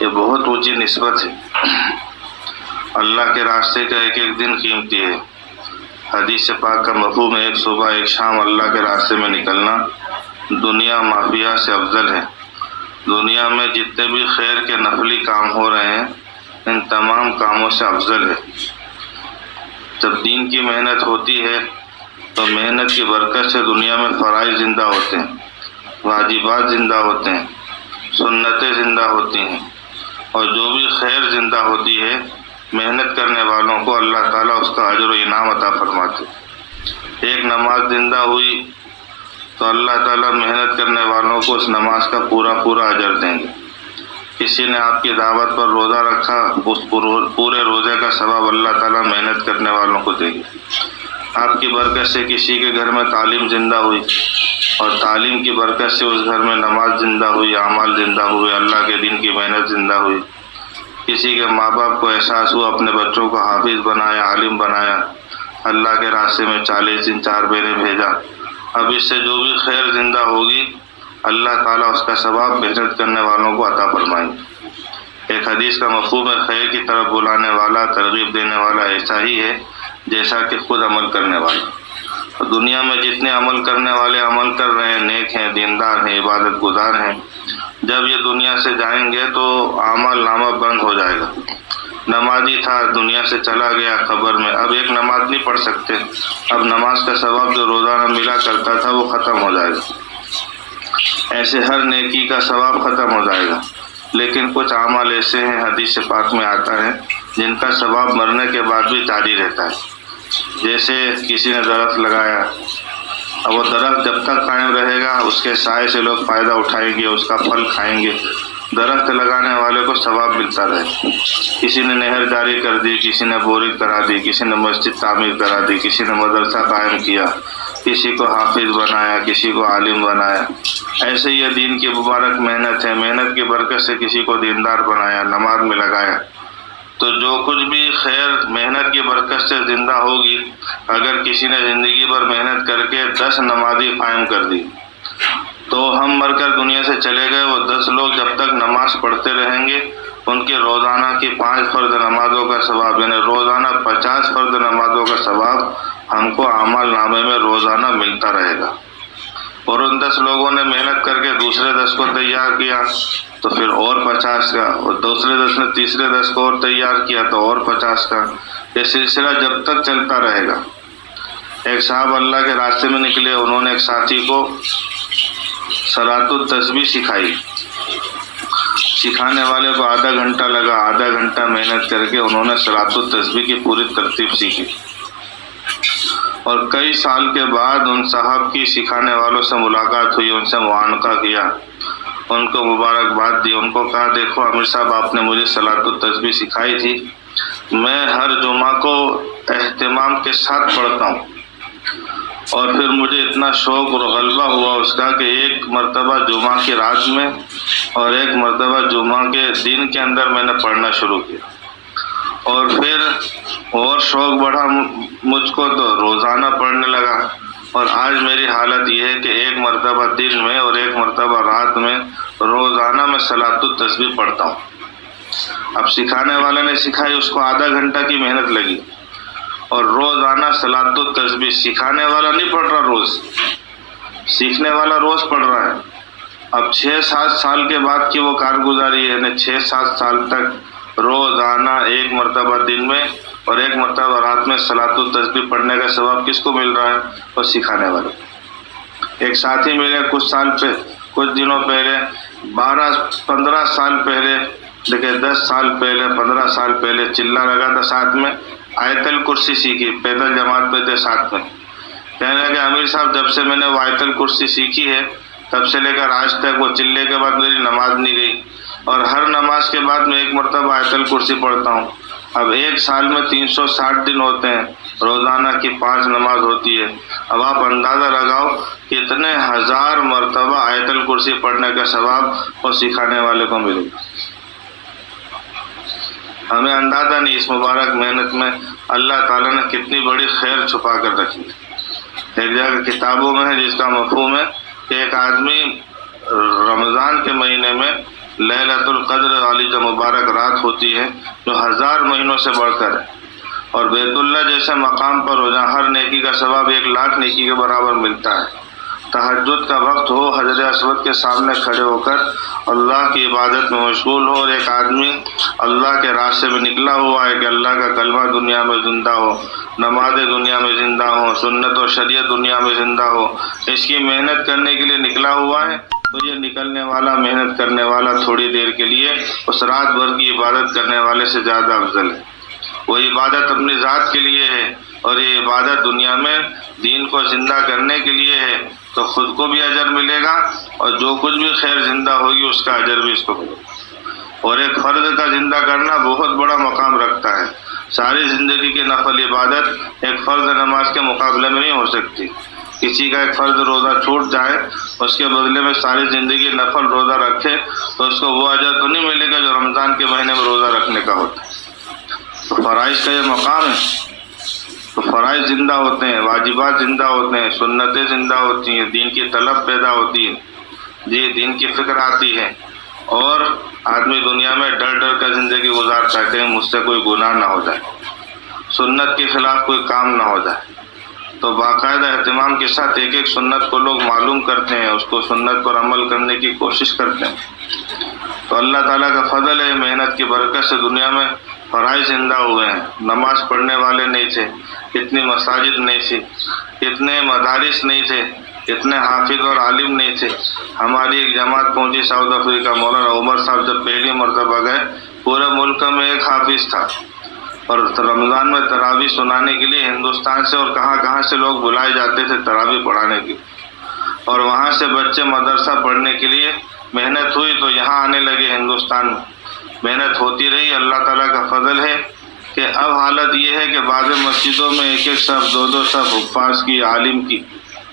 یہ بہت اونچی نسبت ہے۔ اللہ کے راستے کا ایک ایک دن قیمتی ہے۔ حدیث پاک کا مفہوم ہے ایک صبح ایک شام اللہ کے راستے میں نکلنا دنیا مافیا سے افضل ہے۔ دنیا میں جتنے بھی خیر کے نفلی کام ہو رہے ہیں ان تمام کاموں سے افضل ہے۔ جب دین کی محنت ہوتی ہے تو محنت کی برکت سے دنیا میں فرائض زندہ ہوتے ہیں، واجبات زندہ ہوتے ہیں، سنتیں زندہ ہوتی ہیں، اور جو بھی خیر زندہ ہوتی ہے محنت کرنے والوں کو اللہ تعالیٰ اس کا اجر و انعام عطا فرماتے۔ ایک نماز زندہ ہوئی تو اللہ تعالیٰ محنت کرنے والوں کو اس نماز کا پورا اجر دیں گے۔ کسی نے آپ کی دعوت پر روزہ رکھا، اس پورے روزے کا ثواب اللہ تعالیٰ محنت کرنے والوں کو دے گی۔ آپ کی برکت سے کسی کے گھر میں تعلیم زندہ ہوئی اور تعلیم کی برکت سے اس گھر میں نماز زندہ ہوئی، اعمال زندہ ہوئے، اللہ کے دین کی محنت زندہ ہوئی۔ کسی کے ماں باپ کو احساس ہوا، اپنے بچوں کو حافظ بنایا، عالم بنایا، اللہ کے راستے میں 40 دن 4 مہینے بھیجا۔ اب اس سے جو بھی خیر زندہ ہوگی اللہ تعالیٰ اس کا ثواب محنت کرنے والوں کو عطا فرمائیں گے۔ ایک حدیث کا مفہوم ہے خیر کی طرف بلانے والا، ترغیب دینے والا ایسا ہی ہے جیسا کہ خود عمل کرنے والا۔ دنیا میں جتنے عمل کرنے والے عمل کر رہے ہیں، نیک ہیں، دیندار ہیں، عبادت گزار ہیں، جب یہ دنیا سے جائیں گے تو اعمال نامہ بند ہو جائے گا۔ نمازی تھا، دنیا سے چلا گیا قبر میں، اب ایک نماز نہیں پڑھ سکتے، اب نماز کا ثواب جو روزانہ ملا کرتا تھا وہ ختم ہو جائے گا۔ ایسے ہر نیکی کا ثواب ختم ہو جائے گا۔ لیکن کچھ اعمال ایسے ہیں، حدیث پاک میں آتا ہے، جن کا ثواب مرنے کے بعد بھی جاری رہتا ہے۔ جیسے کسی نے درخت لگایا، اب وہ درخت جب تک قائم رہے گا اس کے سائے سے لوگ فائدہ اٹھائیں گے، اس کا پھل کھائیں گے، درخت لگانے والے کو ثواب ملتا رہے۔ کسی نے نہر جاری کر دی، کسی نے بورنگ کرا دی، کسی نے مسجد تعمیر کرا دی، کسی نے مدرسہ قائم کیا، کسی کو حافظ بنایا، کسی کو عالم بنایا۔ ایسے یہ دین کی مبارک محنت ہے، محنت کی برکت سے کسی کو دیندار بنایا، نماز میں لگایا۔ تو جو کچھ بھی خیر محنت کی برکت سے زندہ ہوگی، اگر کسی نے زندگی بھر محنت کر کے 10 نمازی قائم کر دی تو ہم مر کر دنیا سے چلے گئے، وہ 10 لوگ جب تک نماز پڑھتے رہیں گے ان کے روزانہ کی 5 فرض نمازوں کا ثواب، یعنی روزانہ 50 فرض نمازوں کا ثواب ہم کو اعمال نامے میں روزانہ ملتا رہے گا۔ اور ان 10 لوگوں نے محنت کر کے دوسرے 10 کو تیار کیا تو پھر اور 50 کا، اور دوسرے 10 نے تیسرے 10 کو اور تیار کیا تو اور 50 کا۔ یہ سلسلہ جب تک چلتا رہے گا۔ ایک صاحب اللہ کے راستے میں نکلے، انہوں نے ایک ساتھی کو صلاۃ التسبیح سکھائی۔ سکھانے والے کو آدھا گھنٹہ لگا، آدھا گھنٹہ محنت کر کے انہوں نے صلاۃ التسبیح کی پوری ترتیب سیکھی۔ اور کئی سال کے بعد ان صاحب کی سکھانے والوں سے ملاقات ہوئی، ان سے معانقہ کیا، ان کو مبارکباد دی، ان کو کہا دیکھو امیر صاحب آپ نے مجھے صلاۃ التسبیح سکھائی تھی، میں ہر جمعہ کو اہتمام کے ساتھ پڑھتا ہوں، اور پھر مجھے اتنا شوق اور غلبہ ہوا اس کا کہ ایک مرتبہ جمعہ کی رات میں اور ایک مرتبہ جمعہ کے دن کے اندر میں نے پڑھنا شروع کیا، اور پھر اور شوق بڑھا مجھ کو تو روزانہ پڑھنے لگا، اور آج میری حالت یہ ہے کہ ایک مرتبہ دن میں اور ایک مرتبہ رات میں روزانہ میں صلاۃ التسبیح پڑھتا ہوں۔ اب سکھانے والے نے سکھائی، اس کو آدھا گھنٹہ کی محنت لگی، اور روزانہ صلاۃ التسبیح سکھانے والا نہیں پڑھ رہا روز، سیکھنے والا روز پڑھ رہا ہے۔ اب 6-7 سال کے بعد کی وہ کارگزاری ہے، یعنی 6-7 سال تک روزانہ ایک مرتبہ دن میں اور ایک مرتبہ رات میں صلاۃ التسبیح پڑھنے کا ثواب کس کو مل رہا ہے؟ وہ سکھانے والے۔ ایک ساتھی میرے کچھ دنوں پہلے 12-15 سال پہلے، دیکھیں 10 سال پہلے 15 سال پہلے چلا لگا تھا ساتھ میں، آیت الکرسی سیکھی، پیدل جماعت پہ تھے ساتھ میں۔ کہنے لگے امیر صاحب جب سے میں نے وہ آیت الکرسی سیکھی ہے تب سے لے کر آج تک وہ چلے کے بعد میری نماز نہیں گئی، اور ہر نماز کے بعد میں ایک مرتبہ آیت الکرسی پڑھتا ہوں۔ اب ایک سال میں 360 دن ہوتے ہیں، روزانہ کی 5 نماز ہوتی ہے، اب آپ اندازہ لگاؤ کتنے ہزار مرتبہ آیت الکرسی پڑھنے کا ثواب وہ سکھانے والے کو ملے گا۔ ہمیں اندازہ نہیں اس مبارک محنت میں اللہ تعالیٰ نے کتنی بڑی خیر چھپا کر رکھی۔ ایک جگہ کتابوں میں ہے جس کا مفہوم ہے کہ ایک آدمی رمضان کے مہینے میں لیلۃ القدر والی جو مبارک رات ہوتی ہے جو 1000 مہینوں سے بڑھ کر ہے، اور بیت اللہ جیسے مقام پر ہو جہاں ہر نیکی کا ثواب 1,00,000 نیکی کے برابر ملتا ہے۔ تہجد کا وقت ہو، حجر اسود کے سامنے کھڑے ہو کر اللہ کی عبادت میں مشغول ہو، اور ایک آدمی اللہ کے راستے میں نکلا ہوا ہے کہ اللہ کا کلمہ دنیا میں زندہ ہو، نمازیں دنیا میں زندہ ہو، سنت اور شریعت دنیا میں زندہ ہو، اس کی محنت کرنے کے لیے نکلا ہوا ہے، تو یہ نکلنے والا، محنت کرنے والا تھوڑی دیر کے لیے اس رات بھر کی عبادت کرنے والے سے زیادہ افضل ہے۔ وہ عبادت اپنی ذات کے لیے ہے، اور یہ عبادت دنیا میں دین کو زندہ کرنے کے لیے ہے، تو خود کو بھی اجر ملے گا، اور جو کچھ بھی خیر زندہ ہوگی اس کا اجر بھی اس کو ملے گا۔ اور ایک فرض کا زندہ کرنا بہت بڑا مقام رکھتا ہے۔ ساری زندگی کی نفل عبادت ایک فرض نماز کے مقابلے میں نہیں ہو سکتی۔ کسی کا ایک فرض روزہ چھوٹ جائے، اس کے بدلے میں ساری زندگی نفل روزہ رکھے، تو اس کو وہ اجر تو نہیں ملے گا جو رمضان کے مہینے میں روزہ رکھنے کا ہوتا ہے۔ تو فرائض کا یہ مقام ہے، تو فرائض زندہ ہوتے ہیں، واجبات زندہ ہوتے ہیں، سنتیں زندہ ہوتی ہیں، دین کی طلب پیدا ہوتی ہے، جی دین کی فکر آتی ہے، اور آدمی دنیا میں ڈر ڈر کر زندگی گزارتا ہے کہ مجھ سے کوئی گناہ نہ ہو جائے، سنت کے خلاف کوئی کام نہ ہو جائے۔ تو باقاعدہ اہتمام کے ساتھ ایک ایک سنت کو لوگ معلوم کرتے ہیں، اس کو سنت پر عمل کرنے کی کوشش کرتے ہیں۔ تو اللہ تعالیٰ کا فضل ہے، محنت کی برکت سے دنیا میں فرائض زندہ ہوئے ہیں۔ نماز پڑھنے والے نہیں تھے، اتنی مساجد نہیں تھی، اتنے مدارس نہیں تھے، اتنے حافظ اور عالم نہیں تھے۔ ہماری ایک جماعت پہنچی ساؤتھ افریقہ، مولانا عمر صاحب جب پہلی مرتبہ گئے، پورے ملک میں ایک حافظ تھا، اور رمضان میں تراویح سنانے کے لیے ہندوستان سے اور کہاں کہاں سے لوگ بلائے جاتے تھے تراویح پڑھانے کے، اور وہاں سے بچے مدرسہ پڑھنے کے لیے محنت ہوئی تو یہاں آنے لگے ہندوستان میں، محنت ہوتی رہی۔ اللہ تعالیٰ کا فضل ہے کہ اب حالت یہ ہے کہ بعض مسجدوں میں ایک ایک صف، دو دو صف حفاظ کی، عالم کی،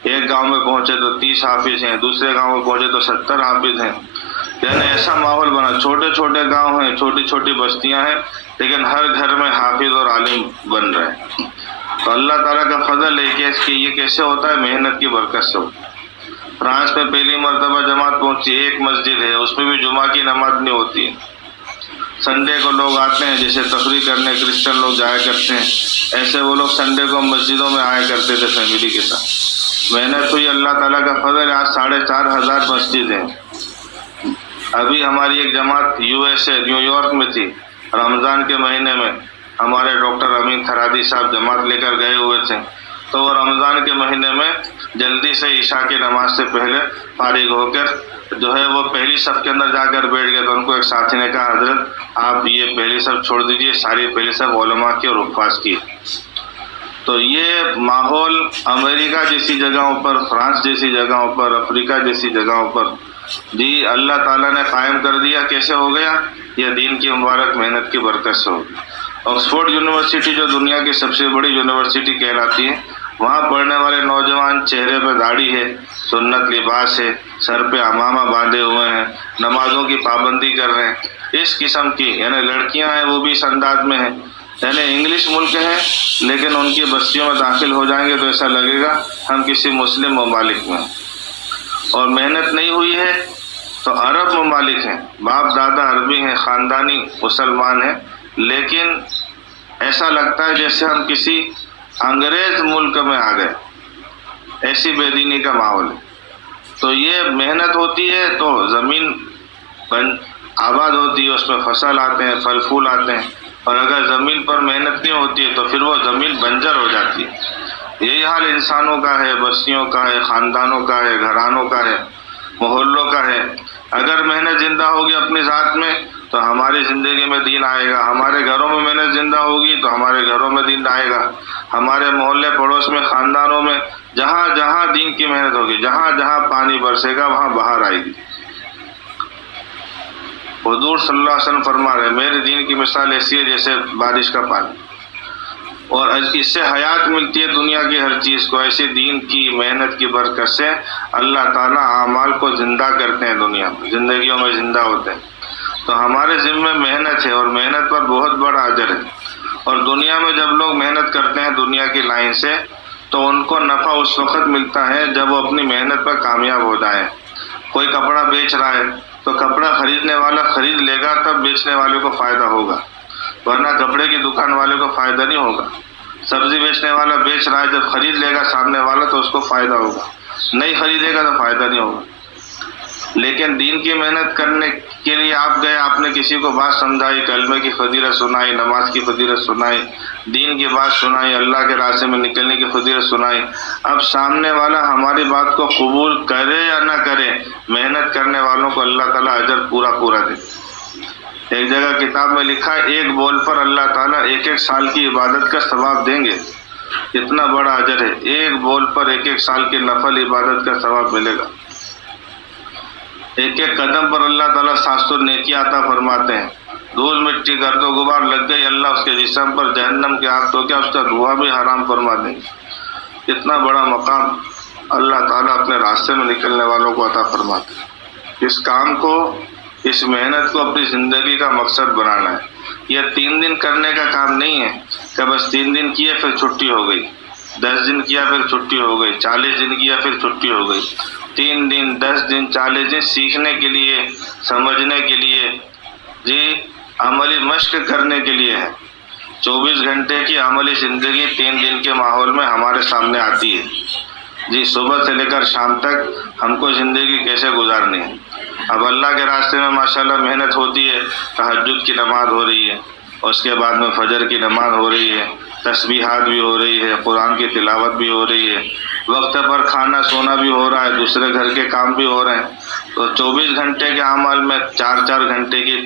ایک گاؤں میں پہنچے تو 30 حافظ ہیں، دوسرے گاؤں میں پہنچے تو 70 حافظ ہیں، یعنی ایسا ماحول بنا، چھوٹے چھوٹے گاؤں ہیں، چھوٹی چھوٹی بستیاں ہیں، لیکن ہر گھر میں حافظ اور عالم بن رہے ہیں۔ تو اللہ تعالیٰ کا فضل ہے کہ یہ کیسے ہوتا ہے، محنت کی برکت سے ہوتا ہے۔ فرانس میں پہلی مرتبہ جماعت پہنچی، ایک مسجد ہے، اس میں بھی جمعہ کی نماز نہیں ہوتی ہے، سنڈے کو لوگ آتے ہیں، جیسے تفریح کرنے کرسچن لوگ جایا کرتے ہیں، ایسے وہ لوگ سنڈے کو مسجدوں میں آیا کرتے تھے فیملی کے ساتھ۔ محنت ہوئی، اللہ تعالیٰ کا فضل ہے، آج 4,500 مسجد ہیں۔ ابھی ہماری ایک جماعت USA نیو یارک میں تھی، رمضان کے مہینے میں ہمارے ڈاکٹر امین تھرادی صاحب جماعت لے کر گئے ہوئے تھے، تو وہ رمضان کے مہینے میں جلدی سے عشاء کی نماز سے پہلے فارغ ہو کر جو ہے وہ پہلی صف کے اندر جا کر بیٹھ گئے، تو ان کو ایک ساتھی نے کہا حضرت آپ یہ پہلی صف چھوڑ دیجئے، ساری پہلی صف علماء کی اور حفاظ کی۔ تو یہ ماحول امریکہ جیسی جگہوں پر، فرانس جیسی جگہوں پر، افریقہ جیسی جگہوں پر جی اللہ تعالیٰ نے قائم کر دیا۔ کیسے ہو گیا؟ یہ دین کی مبارک محنت کی برکت سے ہو گیا۔ آکسفورڈ یونیورسٹی جو دنیا کی سب سے بڑی یونیورسٹی کہلاتی ہے، وہاں پڑھنے والے نوجوان چہرے پہ داڑھی ہے، سنت لباس ہے، سر پہ عمامہ باندھے ہوئے ہیں، نمازوں کی پابندی کر رہے ہیں، اس قسم کی، یعنی لڑکیاں ہیں وہ بھی اس انداز میں ہیں، یعنی انگلش ملک ہے لیکن ان کی بستیوں میں داخل ہو جائیں گے تو ایسا لگے گا ہم کسی مسلم ممالک میں ہیں۔ اور محنت نہیں ہوئی ہے تو عرب ممالک ہیں، باپ دادا عربی ہیں، خاندانی مسلمان ہیں، لیکن ایسا لگتا ہے جیسے ہم کسی انگریز ملک میں آ گئے، ایسی بے دینی کا ماحول ہے۔ تو یہ محنت ہوتی ہے تو زمین آباد ہوتی ہے، اس میں فصل آتے ہیں، پھل پھول آتے ہیں، اور اگر زمین پر محنت نہیں ہوتی ہے تو پھر وہ زمین بنجر ہو جاتی ہے۔ یہی حال انسانوں کا ہے، بستیوں کا ہے، خاندانوں کا ہے، گھرانوں کا ہے، محلوں کا ہے۔ اگر محنت زندہ ہوگی اپنی ذات میں تو ہماری زندگی میں دین آئے گا، ہمارے گھروں میں محنت زندہ ہوگی تو ہمارے گھروں میں دین آئے گا، ہمارے محلے پڑوس میں، خاندانوں میں، جہاں جہاں دین کی محنت ہوگی، جہاں جہاں پانی برسے گا وہاں بہار آئے گی۔ حضور صلی اللہ علیہ وسلم فرما رہے ہیں میرے دین کی مثال ایسی ہے جیسے بارش کا پانی، اور اس سے حیات ملتی ہے دنیا کی ہر چیز کو، ایسے دین کی محنت کی برکت سے اللہ تعالیٰ اعمال کو زندہ کرتے ہیں، دنیا میں زندگیوں میں زندہ ہوتے ہیں۔ تو ہمارے ذمہ محنت ہے، اور محنت پر بہت بڑا اجر ہے، اور دنیا میں جب لوگ محنت کرتے ہیں دنیا کی لائن سے تو ان کو نفع اس وقت ملتا ہے جب وہ اپنی محنت پر کامیاب ہو جائیں۔ کوئی کپڑا بیچ رہا ہے، تو کپڑا خریدنے والا خرید لے گا تب بیچنے والے کو فائدہ ہوگا، ورنہ کپڑے کی دکان والے کو فائدہ نہیں ہوگا۔ سبزی بیچنے والا بیچ رہا ہے، جب خرید لے گا سامنے والا تو اس کو فائدہ ہوگا، نہیں خریدے گا تو فائدہ نہیں ہوگا۔ لیکن دین کی محنت کرنے کے لیے آپ گئے، آپ نے کسی کو بات سمجھائی، کلمے کی فضیلت سنائی، نماز کی فضیلت سنائی، دین کی بات سنائی، اللہ کے راستے میں نکلنے کی فضیلت سنائی۔ اب سامنے والا ہماری بات کو قبول کرے یا نہ کرے، محنت کرنے والوں کو اللہ تعالیٰ اجر پورا دے۔ ایک جگہ کتاب میں لکھا ہے، ایک بول پر اللہ تعالیٰ 1 سال کی عبادت کا ثواب دیں گے۔ اتنا بڑا اجر ہے، ایک بول پر 1 سال کی نفل عبادت کا ثواب ملے گا۔ ایک قدم پر اللہ تعالیٰ 700 نیکی عطا فرماتے ہیں۔ دھول مٹی گرد و غبار لگ گئی، اللہ اس کے جسم پر جہنم کے آگ تو کیا اس کا دھواں بھی حرام فرما دیں گے۔ اتنا بڑا مقام اللہ تعالیٰ اپنے راستے میں نکلنے والوں کو عطا فرماتے ہیں۔ اس کام کو، اس محنت کو اپنی زندگی کا مقصد بنانا ہے۔ یہ 3 دن کرنے کا کام نہیں ہے کہ بس 3 دن کیے پھر چھٹی ہو گئی، 10 دن کیا پھر چھٹی ہو گئی، 40 دن کیا پھر چھٹی ہو گئی۔ 3 دن، 10 دن، 40 دن سیکھنے کے لیے، سمجھنے کے لیے، عملی مشق کرنے کے لیے ہے۔ 24 گھنٹے کی عملی زندگی 3 دن کے ماحول میں ہمارے سامنے آتی ہے۔ صبح سے لے کر شام تک ہم کو زندگی کیسے گزارنی ہے۔ اب اللہ کے راستے میں ماشاءاللہ محنت ہوتی ہے، تہجد کی نماز ہو رہی ہے، اس کے بعد میں فجر کی نماز ہو رہی ہے، تسبیحات بھی ہو رہی ہے، قرآن کی تلاوت بھی ہو رہی ہے، وقت پر کھانا سونا بھی ہو رہا ہے، دوسرے گھر کے کام بھی ہو رہے ہیں۔ تو 24 گھنٹے کے عمل میں 4 گھنٹے کی،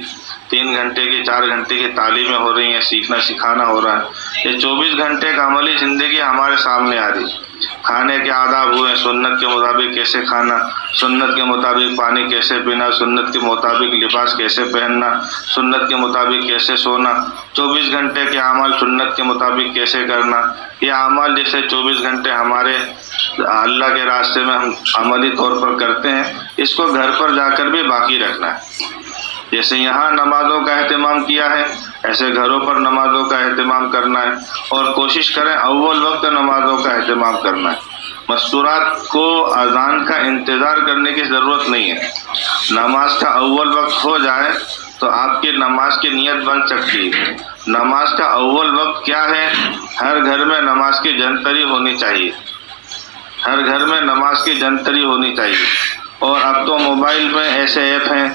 3 گھنٹے کی، 4 گھنٹے کی تعلیمیں ہو رہی ہیں، سیکھنا سکھانا ہو رہا ہے۔ یہ 24 گھنٹے کا عملی زندگی ہمارے سامنے آ رہی ہے۔ کھانے کے آداب ہوئے، سنت کے مطابق کیسے کھانا، سنت کے مطابق پانی کیسے پینا، سنت کے مطابق لباس کیسے پہننا، سنت کے مطابق کیسے سونا، 24 گھنٹے کے اعمال سنت کے مطابق کیسے کرنا۔ یہ اعمال جیسے 24 گھنٹے ہمارے اللہ کے راستے میں ہم عملی طور پر کرتے ہیں، اس کو گھر پر جا کر بھی باقی رکھنا ہے۔ جیسے یہاں نمازوں کا اہتمام کیا ہے، ایسے گھروں پر نمازوں کا اہتمام کرنا ہے، اور کوشش کریں اول وقت نمازوں کا اہتمام کرنا ہے۔ مستورات کو اذان کا انتظار کرنے کی ضرورت نہیں ہے۔ نماز کا اول وقت ہو جائے تو آپ کی نماز کی نیت بن سکتی ہے۔ نماز کا اول وقت کیا ہے؟ ہر گھر میں نماز کی جنتری ہونی چاہیے، ہر گھر میں نماز کی جنتری ہونی چاہیے۔ اور اب تو موبائل میں ایسے ایپ ہیں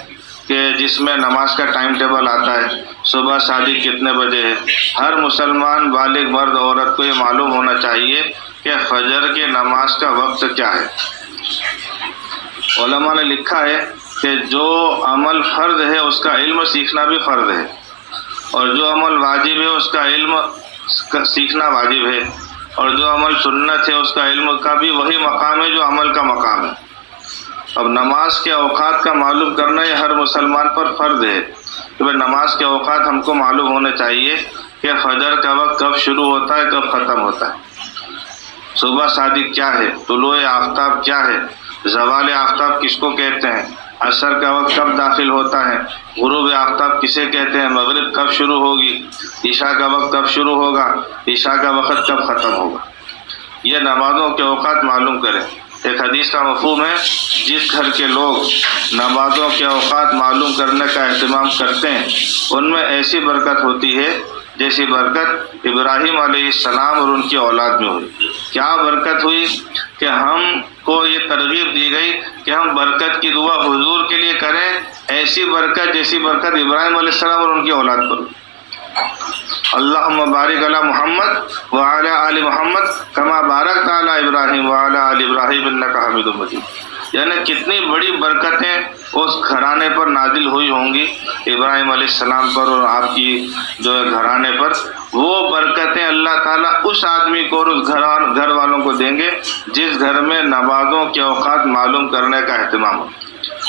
کہ جس میں نماز کا ٹائم ٹیبل آتا ہے، صبح شادی کتنے بجے ہے۔ ہر مسلمان بالغ مرد عورت کو یہ معلوم ہونا چاہیے کہ فجر کی نماز کا وقت کیا ہے۔ علماء نے لکھا ہے کہ جو عمل فرض ہے اس کا علم سیکھنا بھی فرض ہے، اور جو عمل واجب ہے اس کا علم سیکھنا واجب ہے، اور جو عمل سنت ہے اس کا علم کا بھی وہی مقام ہے جو عمل کا مقام ہے۔ اب نماز کے اوقات کا معلوم کرنا یہ ہر مسلمان پر فرض ہے کہ نماز کے اوقات ہم کو معلوم ہونے چاہیے کہ فجر کا وقت کب شروع ہوتا ہے، کب ختم ہوتا ہے، صبح صادق کیا ہے، طلوع آفتاب کیا ہے، زوال آفتاب کس کو کہتے ہیں، عصر کا وقت کب داخل ہوتا ہے، غروب آفتاب کسے کہتے ہیں، مغرب کب شروع ہوگی، عشاء کا وقت کب شروع ہوگا، عشاء کا وقت کب ختم ہوگا۔ یہ نمازوں کے اوقات معلوم کریں۔ ایک حدیث کا مفہوم ہے، جس گھر کے لوگ نمازوں کے اوقات معلوم کرنے کا اہتمام کرتے ہیں ان میں ایسی برکت ہوتی ہے جیسی برکت ابراہیم علیہ السلام اور ان کی اولاد میں ہوئی۔ کیا برکت ہوئی کہ ہم کو یہ ترغیب دی گئی کہ ہم برکت کی دعا حضور کے لیے کریں، ایسی برکت جیسی برکت ابراہیم علیہ السلام اور ان کی اولاد پر ہوئی۔ اللہم بارک علی محمد وعلی آل محمد کما بارکت علی ابراہیم وعلی آل ابراہیم انک حمید مجید۔ یعنی کتنی بڑی برکتیں اس گھرانے پر نازل ہوئی ہوں گی، ابراہیم علیہ السلام پر اور آپ کی جو گھرانے پر۔ وہ برکتیں اللہ تعالیٰ اس آدمی کو اور اس گھر والوں کو دیں گے جس گھر میں نمازوں کے اوقات معلوم کرنے کا اہتمام ہو۔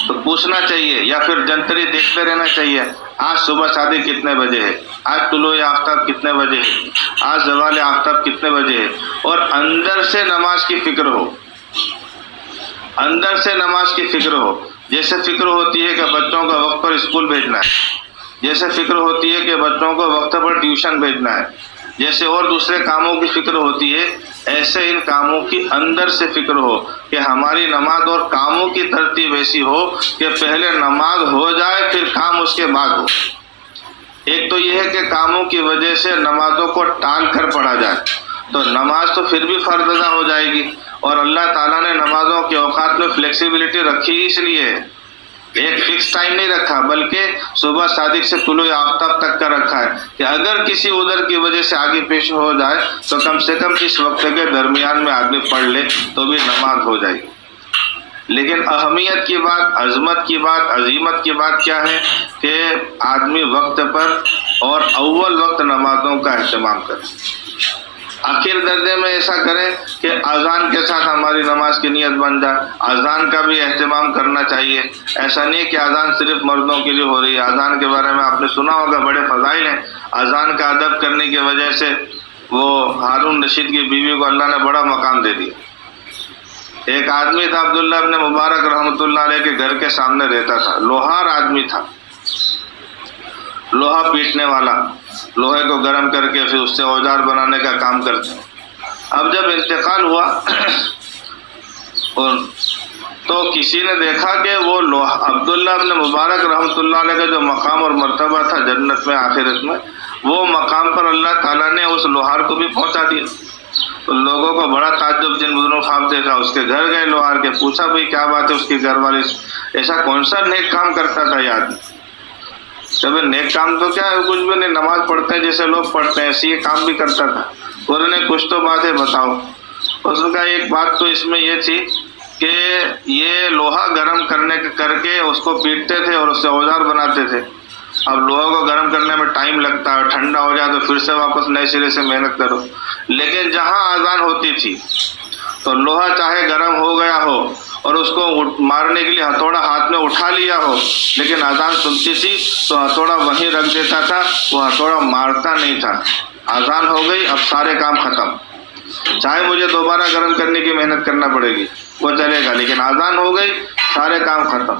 تو پوچھنا چاہیے یا پھر جنتری دیکھتے رہنا چاہیے، آج صبح شادی کتنے بجے ہے، آج طلوع آفتاب کتنے بجے ہے، آج زوال آفتاب کتنے بجے ہے، اور اندر سے نماز کی فکر ہو، اندر سے نماز کی فکر ہو۔ جیسے فکر ہوتی ہے کہ بچوں کو وقت پر اسکول بھیجنا ہے، جیسے فکر ہوتی ہے کہ بچوں کو وقت پر ٹیوشن بھیجنا ہے، جیسے اور دوسرے کاموں کی فکر ہوتی ہے، ایسے ان کاموں کی اندر سے فکر ہو کہ ہماری نماز اور کاموں کی ترتیب ایسی ہو کہ پہلے نماز ہو جائے پھر کام اس کے بعد ہو۔ ایک تو یہ ہے کہ کاموں کی وجہ سے نمازوں کو ٹال کر پڑھا جائے تو نماز تو پھر بھی فرض ادا ہو جائے گی، اور اللہ تعالیٰ نے نمازوں کے اوقات میں فلیکسیبلٹی رکھی اس لیے ہے، ایک فکس ٹائم نہیں رکھا بلکہ صبح صادق سے طلوع آفتاب تک کا رکھا ہے کہ اگر کسی عذر کی وجہ سے آگے پیش ہو جائے تو کم سے کم اس وقت کے درمیان میں آدمی پڑھ لے تو بھی نماز ہو جائے گی۔ لیکن اہمیت کی بات، عظمت کی بات، عظیمت کی بات کیا ہے کہ آدمی وقت پر اور اول وقت نمازوں کا اہتمام کرے، آخر درجے میں ایسا کریں کہ اذان کے ساتھ ہماری نماز کی نیت بن جائے۔ اذان کا بھی اہتمام کرنا چاہیے، ایسا نہیں کہ اذان صرف مردوں کے لیے ہو رہی ہے۔ اذان کے بارے میں آپ نے سنا ہوگا، بڑے فضائل ہیں اذان کا ادب کرنے کی وجہ سے۔ وہ ہارون رشید کی بیوی کو اللہ نے بڑا مقام دے دیا۔ ایک آدمی تھا عبداللہ ابن مبارک رحمۃ اللہ علیہ کے گھر کے سامنے رہتا تھا، لوہار آدمی تھا، لوہا پیٹنے والا، لوہے کو گرم کر کے پھر اس سے اوزار بنانے کا کام کرتے۔ اب جب انتقال ہوا تو کسی نے دیکھا کہ وہ عبداللہ ابن مبارک رحمۃ اللہ علیہ کا جو مقام اور مرتبہ تھا جنت میں آخرت میں، وہ مقام پر اللہ تعالیٰ نے اس لوہار کو بھی پہنچا دیا۔ تو لوگوں کو بڑا تعجب، جن بزرگوں خواب دیکھا، اس کے گھر گئے لوہار کے، پوچھا بھئی کیا بات ہے، اس کی گھر والی ایسا کون سا نیک کام کرتا تھا یہ آدمی؟ جب نیک کام تو کیا ہے، کچھ بھی نہیں، نماز پڑھتے ہیں جیسے لوگ پڑھتے ہیں، ایسے یہ کام بھی کرتا تھا۔ انہوں نے کچھ تو باتیں بتاؤ۔ اس کا ایک بات تو اس میں یہ تھی کہ یہ لوہا گرم کر کے اس کو پیٹتے تھے اور اس سے اوزار بناتے تھے۔ اب لوہا کو گرم کرنے میں ٹائم لگتا ہے، ٹھنڈا ہو جائے تو پھر سے واپس نئے سرے سے محنت کرو۔ لیکن جہاں اذان ہوتی تھی تو لوہا چاہے گرم ہو گیا ہو اور اس کو مارنے کے لیے ہتھوڑا ہاتھ میں اٹھا لیا ہو، لیکن اذان سنتی تھی تو ہتھوڑا وہیں رکھ دیتا تھا، وہ ہتھوڑا مارتا نہیں تھا۔ اذان ہو گئی، اب سارے کام ختم، چاہے مجھے دوبارہ گرم کرنے کی محنت کرنا پڑے گی وہ چلے گا، لیکن اذان ہو گئی، سارے کام ختم۔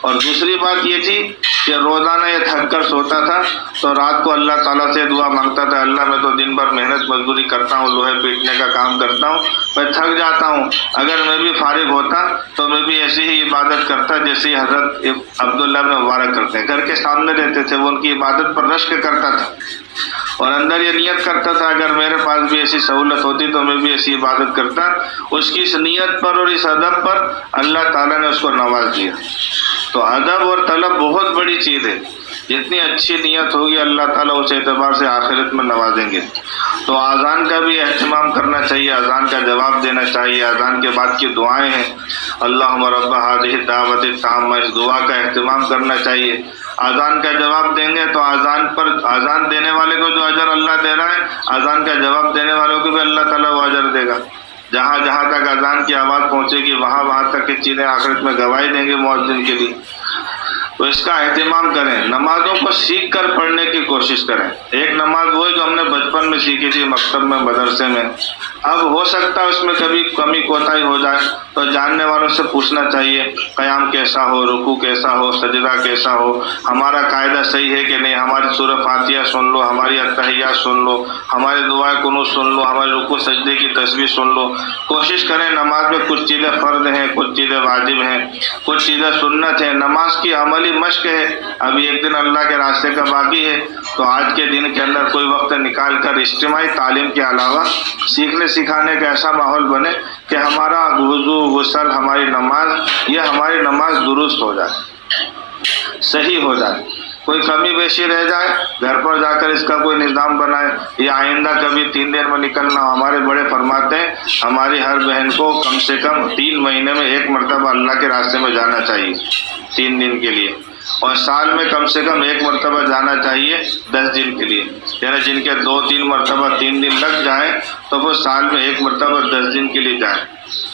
اور دوسری بات یہ تھی کہ روزانہ یہ تھک کر سوتا تھا تو رات کو اللہ تعالیٰ سے دعا مانگتا تھا، اللہ میں تو دن بھر محنت مزدوری کرتا ہوں، لوہے پیٹنے کا کام کرتا ہوں، میں تھک جاتا ہوں، اگر میں بھی فارغ ہوتا تو میں بھی ایسی ہی عبادت کرتا جیسے حضرت عبداللہ بن مبارک کرتے ہیں۔ گھر کے سامنے رہتے تھے، وہ ان کی عبادت پر رشک کرتا تھا اور اندر یہ نیت کرتا تھا اگر میرے پاس بھی ایسی سہولت ہوتی تو میں بھی ایسی عبادت کرتا۔ اس کی اس نیت پر اور اس ادب پر اللہ تعالیٰ نے اس کو نواز دیا۔ تو ادب اور طلب بہت بڑی چیز ہے، جتنی اچھی نیت ہوگی اللہ تعالیٰ اس اعتبار سے آخرت میں نوازیں گے۔ تو اذان کا بھی اہتمام کرنا چاہیے، اذان کا جواب دینا چاہیے۔ اذان کے بعد کی دعائیں ہیں، اللہم رب ہذہ الدعوۃ التامہ، اس دعا کا اہتمام کرنا چاہیے۔ اذان کا جواب دیں گے تو اذان دینے والے کو جو اجر اللہ دے رہا ہے، اذان کا جواب دینے والوں کو بھی اللہ تعالیٰ وہ اجر دے گا۔ جہاں جہاں تک اذان کی آواز پہنچے گی وہاں تک کی چیزیں آخرت میں گواہی دیں گے مؤذن کے لیے۔ تو اس کا اہتمام کریں، نمازوں کو سیکھ کر پڑھنے کی کوشش کریں۔ ایک نماز وہ ہے جو ہم نے بچپن میں سیکھی تھی مکتب میں، مدرسے میں، اب ہو سکتا ہے اس میں کبھی کمی کوتاہی ہو جائے تو جاننے والوں سے پوچھنا چاہیے، قیام کیسا ہو، رکوع کیسا ہو، سجدہ کیسا ہو، ہمارا قاعدہ صحیح ہے کہ نہیں، ہماری سورہ فاتحہ سن لو، ہماری التحیات سن لو، ہماری دعائے قنوت سن لو، ہمارے رکوع سجدے کی تسبیح سن لو۔ کوشش کریں، نماز میں کچھ چیزیں فرض ہیں، کچھ چیزیں واجب ہیں، کچھ چیزیں سنت ہیں، نماز کی عملی مشق ہے۔ ابھی ایک دن اللہ کے راستے کا باقی ہے تو آج کے دن کے اندر کوئی وقت نکال کر اجتماعی تعلیم کے علاوہ سیکھنے سکھانے کا ایسا ماحول بنے کہ ہمارا وضو، غسل، ہماری نماز درست ہو جائے، صحیح ہو جائے، کوئی کمی بیشی رہ جائے گھر پر جا کر اس کا کوئی نظام بنائے، یا آئندہ کبھی 3 دن میں نکلنا ہو۔ ہمارے بڑے فرماتے ہیں ہماری ہر بہن کو کم سے کم 3 مہینے میں 1 مرتبہ اللہ کے راستے میں جانا چاہیے 3 دن کے لیے، اور سال میں کم سے کم 1 مرتبہ جانا چاہیے 10 دن کے لیے، یعنی جن کے 2-3 مرتبہ 3 دن لگ جائیں تو وہ سال میں 1 مرتبہ 10 دن کے لیے جائیں،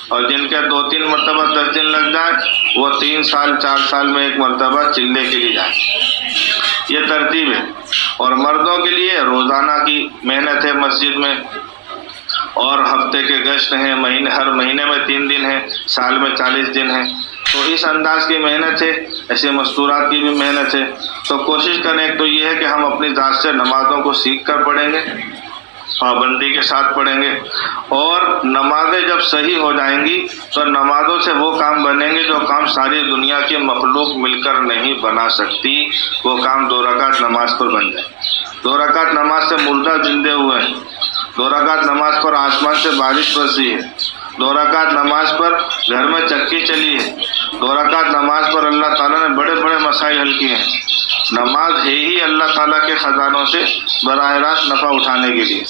اور جن کے 2-3 مرتبہ 10 دن لگ جائیں وہ 3 سال 4 سال میں 1 مرتبہ چلے کے لیے جائیں۔ یہ ترتیب ہے۔ اور مردوں کے لیے روزانہ کی محنت ہے مسجد میں، اور ہفتے کے گشت ہیں، ہر مہینے میں 3 دن ہیں، سال میں 40 دن ہیں، تو اس انداز کی محنت ہے، ایسے مستورات کی بھی محنت ہے۔ تو کوشش کریں، ایک تو یہ ہے کہ ہم اپنی ذات سے نمازوں کو سیکھ کر پڑھیں گے، پابندی کے ساتھ پڑھیں گے، اور نمازیں جب صحیح ہو جائیں گی تو نمازوں سے وہ کام بنیں گے جو کام ساری دنیا کی مخلوق مل کر نہیں بنا سکتی، وہ کام 2 رکعت نماز پر بن جائے۔ 2 رکعت نماز سے مردہ زندے ہوئے ہیں، 2 رکعت نماز پر آسمان سے بارش برسی ہے، 2 رکعت نماز پر گھر میں چکی چلی ہے، 2 رکعت نماز پر اللہ تعالیٰ نے بڑے بڑے مسائل حل کیے ہیں۔ نماز ہے ہی اللہ تعالیٰ کے خزانوں سے براہ راست نفع اٹھانے کے لیے۔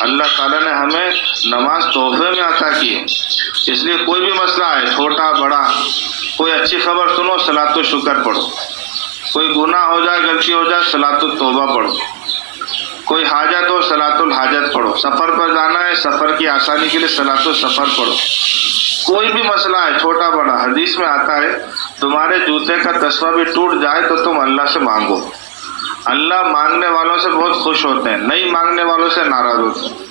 اللہ تعالیٰ نے ہمیں نماز تحفے میں عطا کی ہے، اس لیے کوئی بھی مسئلہ ہے، چھوٹا بڑا، کوئی اچھی خبر سنو صلاۃ الشکر پڑھو، کوئی گناہ ہو جائے غلطی ہو جائے صلاۃ التوبہ پڑھو، کوئی حاجت ہو صلاۃ الحاجت پڑھو، سفر پر جانا ہے سفر کی آسانی کے لیے صلاۃ السفر پڑھو، کوئی بھی مسئلہ ہے چھوٹا بڑا۔ حدیث میں آتا ہے تمہارے جوتے کا تسمہ بھی ٹوٹ جائے تو تم اللہ سے مانگو، اللہ مانگنے والوں سے بہت خوش ہوتے ہیں، نہیں مانگنے والوں سے ناراض ہوتے ہیں۔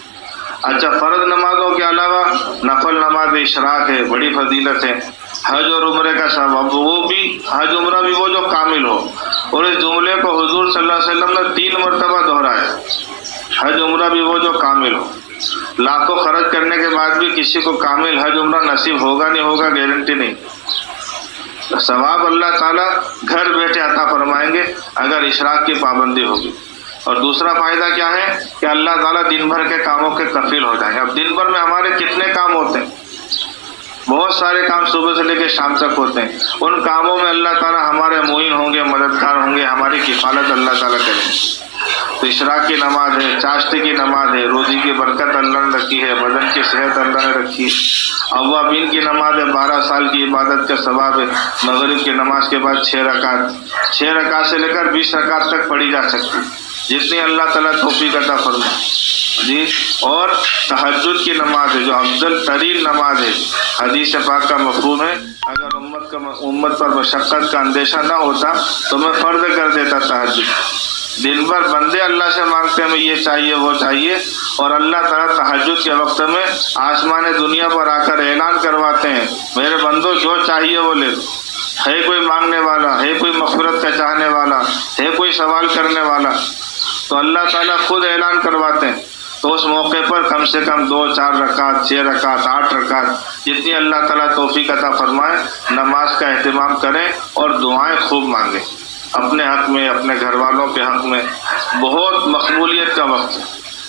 اچھا، فرض نمازوں کے علاوہ نفل نماز اشراق ہے، بڑی فضیلت ہے۔ حج اور عمرے کا ثواب، وہ بھی حج عمرہ بھی وہ جو کامل ہو، اور اس جملے کو حضور صلی اللہ علیہ وسلم نے 3 مرتبہ دہرایا، حج عمرہ بھی وہ جو کامل ہو۔ لاکھوں خرچ کرنے کے بعد بھی کسی کو کامل حج عمرہ نصیب ہوگا نہیں ہوگا گارنٹی نہیں۔ ثواب اللہ تعالیٰ گھر بیٹھے عطا فرمائیں گے اگر اشراق کی پابندی ہوگی۔ اور دوسرا فائدہ کیا ہے کہ اللہ تعالیٰ دن بھر کے کاموں کے کفیل ہو جائیں گے۔ اب دن بھر میں ہمارے کتنے کام ہوتے ہیں، بہت سارے کام صبح سے لے کے شام تک ہوتے ہیں، ان کاموں میں اللہ تعالیٰ ہمارے معین ہوں گے، مددگار ہوں گے، ہماری کفالت اللہ تعالیٰ کریں گے۔ تو اشراق کی نماز ہے، چاشتے کی نماز ہے، روزی کی برکت اللہ نے رکھی ہے، بدن کی صحت اللہ نے رکھی ہے۔ اوابین کی نماز ہے، 12 سال کی عبادت کا ثواب ہے۔ مغرب کی نماز کے بعد 6 رکعت سے لے کر 20 رکعت تک پڑھی جا سکتی، جتنی اللہ تعالیٰ توفیق عطا فرمائے جی۔ اور تہجد کی نماز ہے جو افضل ترین نماز ہے، حدیث پاک کا مفہوم ہے اگر امت پر مشقت کا اندیشہ نہ ہوتا تو میں فرض کر دیتا تہجد۔ دن بھر بندے اللہ سے مانگتے ہیں ہمیں یہ چاہیے وہ چاہیے، اور اللہ تعالیٰ تہجد کے وقت میں آسمان دنیا پر آ کر اعلان کرواتے ہیں میرے بندوں جو چاہیے وہ لے لو۔ ہے کوئی مانگنے والا، ہے کوئی مغفرت کا چاہنے والا، ہے کوئی سوال کرنے والا، تو اللہ تعالیٰ خود اعلان کرواتے ہیں۔ تو اس موقع پر کم سے کم 2 4 رکعت 6 رکعت 8 رکعت جتنی اللہ تعالیٰ توفیق عطا فرمائے نماز کا اہتمام کریں اور دعائیں خوب مانگیں، اپنے حق میں، اپنے گھر والوں کے حق میں۔ بہت مقبولیت کا وقت ہے۔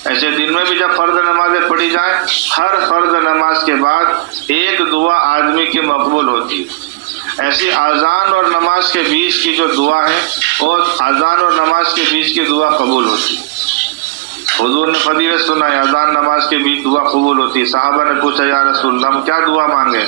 ایسے دن میں بھی جب فرض نمازیں پڑھی جائیں، ہر فرض نماز کے بعد ایک دعا آدمی کی مقبول ہوتی ہے۔ ایسی اذان اور نماز کے بیچ کی جو دعا ہے، اور اذان اور نماز کے بیچ کی دعا قبول ہوتی ہے۔ حضور نے فضیلت سنا ہے، اذان نماز کے بیچ دعا قبول ہوتی ہے۔ صحابہ نے پوچھا یا رسول اللہ ہم کیا دعا مانگے؟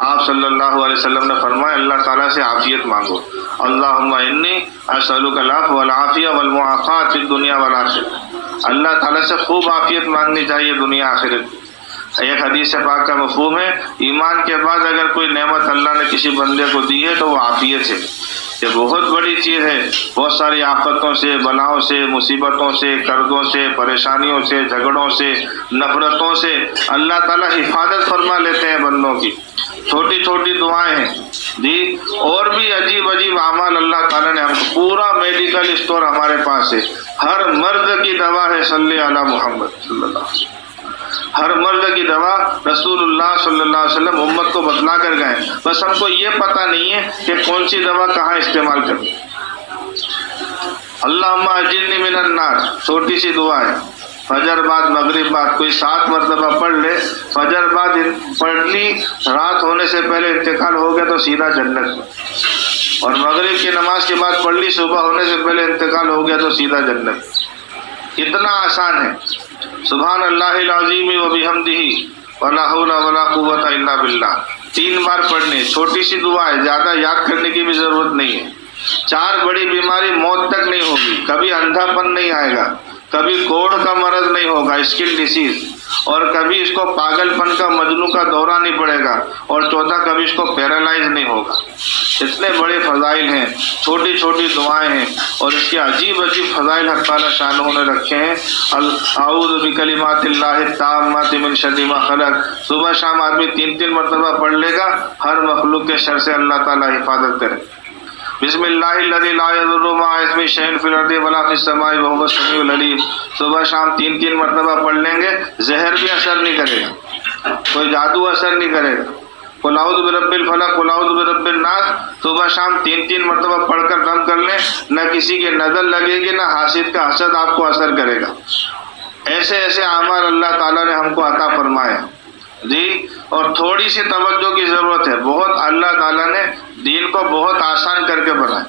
آپ صلی اللہ علیہ وسلم نے فرمایا اللہ تعالیٰ سے عافیت مانگو، اللہم انی اسألک العفو والعافیہ والمعافاۃ فی الدنیا والآخرہ۔ اللہ تعالیٰ سے خوب عافیت مانگنی چاہیے دنیا آخرت۔ ایک حدیث پاک کا مفہوم ہے ایمان کے بعد اگر کوئی نعمت اللہ نے کسی بندے کو دی ہے تو وہ عافیت ہے۔ یہ بہت بڑی چیز ہے۔ بہت ساری آفتوں سے، بلاؤں سے، مصیبتوں سے، قرضوں سے، پریشانیوں سے، جھگڑوں سے، نفرتوں سے اللہ تعالیٰ حفاظت فرما لیتے ہیں بندوں کی۔ چھوٹی چھوٹی دعائیں ہیں جی، اور بھی عجیب عجیب اعمال اللہ تعالیٰ نے ہم کو، پورا میڈیکل اسٹور ہمارے پاس ہے، ہر مرض کی دوا ہے، صلی علی محمد صلی اللہ علیہ وسلم۔ ہر مرض کی دوا رسول اللہ صلی اللہ علیہ وسلم امت کو بتلا کر گئے، بس ہم کو یہ پتہ نہیں ہے کہ کون سی دوا کہاں استعمال کریں۔ اللہم اجرنی من النار چھوٹی سی دعا ہے، فجر بعد مغرب بعد کوئی 7 مرتبہ پڑھ لے، فجر بعد پڑھ لی، رات ہونے سے پہلے انتقال ہو گیا تو سیدھا جنت میں، اور مغرب کی نماز کے بعد پڑھ لی، صبح ہونے سے پہلے انتقال ہو گیا تو سیدھا جنت۔ اتنا آسان ہے۔ سبحان اللہ العظیم وبحمدہ ولا حول ولا قوت الا باللہ 3 بار پڑھنے، چھوٹی سی دعا ہے، زیادہ یاد کرنے کی بھی ضرورت نہیں ہے۔ 4 بڑی بیماری موت تک نہیں ہوگی، کبھی اندھا پن نہیں آئے گا، کبھی کوڑ کا مرض نہیں ہوگا، اسکن ڈیزیز، اور کبھی اس کو پاگل پن کا مجنوں کا دورہ نہیں پڑے گا، اور 14 کبھی اس کو پیرالائز نہیں ہوگا۔ اتنے بڑے فضائل ہیں، چھوٹی چھوٹی دعائیں ہیں، اور اس کے عجیب عجیب فضائل حق تعالیٰ شانہ نے رکھے ہیں۔ اعوذ بکلمات اللہ التامات من شر ما خلق، صبح شام آدمی 3 مرتبہ پڑھ لے گا، ہر مخلوق کے شر سے اللہ تعالیٰ حفاظت کرے۔ بسم اللہ الذی لا یضر مع اسمہ شیء فی الارض ولا فی السماء وهو السمیع العلیم. صبح شام 3 مرتبہ پڑھ لیں گے، زہر بھی اثر نہیں کرے گا، کوئی جادو اثر نہیں کرے گا. قل اعوذ برب الفلق، قل اعوذ برب الناس صبح شام 3 مرتبہ پڑھ کر دم کر لیں، نہ کسی کی نظر لگے گی، نہ حاسد کا حسد آپ کو اثر کرے گا. ایسے ایسے اعمال اللہ تعالیٰ نے ہم کو عطا فرمائے جی. اور تھوڑی سی توجہ کی ضرورت ہے. بہت اللہ تعالیٰ نے دین کو بہت آسان کر کے بنایا.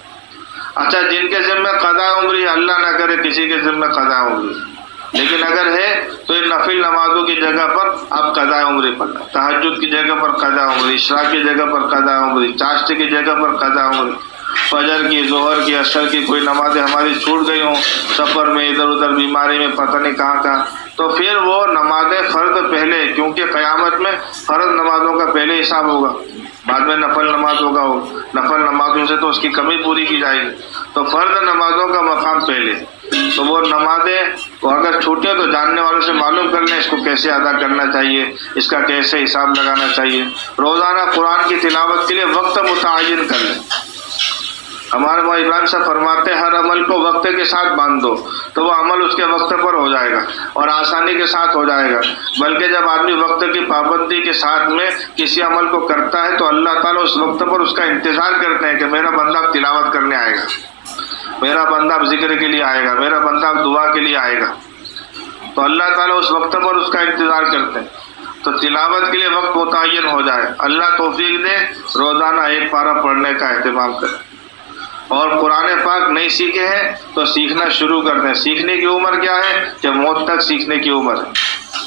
اچھا، جن کے ذمہ قضاء عمری ہے، اللہ نہ کرے کسی کے ذمہ قضاء عمری، لیکن اگر ہے تو ان نفل نمازوں کی جگہ پر آپ قضاء عمری پڑھنا. تہجد کی جگہ پر قضاء عمری، اشراق کی جگہ پر قضاء عمری، چاشت کی جگہ پر قضاء عمری، فجر کی، ظہر کی، عصر کی کوئی نمازیں ہماری چھوٹ گئی ہوں سفر میں، ادھر ادھر بیماری میں، پتہ نہیں کہاں کہاں، تو پھر وہ نمازیں فرض پہلے، کیونکہ قیامت میں فرض نمازوں کا پہلے حساب ہوگا، بعد میں نفل نماز ہوگا. نفل نمازوں سے تو اس کی کمی پوری کی جائے گی، تو فرض نمازوں کا مقام پہلے. تو وہ نمازیں اگر چھوٹے تو جاننے والوں سے معلوم کر لیں اس کو کیسے ادا کرنا چاہیے، اس کا کیسے حساب لگانا چاہیے. روزانہ قرآن کی تلاوت کے لیے وقت متعین کر لیں. ہمارے وہاں ابراہیم صاحب فرماتے ہیں ہر عمل کو وقت کے ساتھ باندھ دو تو وہ عمل اس کے وقت پر ہو جائے گا اور آسانی کے ساتھ ہو جائے گا. بلکہ جب آدمی وقت کی پابندی کے ساتھ میں کسی عمل کو کرتا ہے تو اللہ تعالیٰ اس وقت پر اس کا انتظار کرتے ہیں کہ میرا بندہ اب تلاوت کرنے آئے گا، میرا بندہ اب ذکر کے لیے آئے گا، میرا بندہ اب دعا کے لیے آئے گا. تو اللہ تعالیٰ اس وقت پر اس کا انتظار کرتے ہیں. تو تلاوت کے لیے وقت متعین ہو جائے. اللہ توفیق دے، روزانہ 1 پارہ پڑھنے کا اہتمام کریں. اور قرآن پاک نہیں سیکھے ہیں تو سیکھنا شروع کر دیں. سیکھنے کی عمر کیا ہے؟ کہ موت تک سیکھنے کی عمر ہے.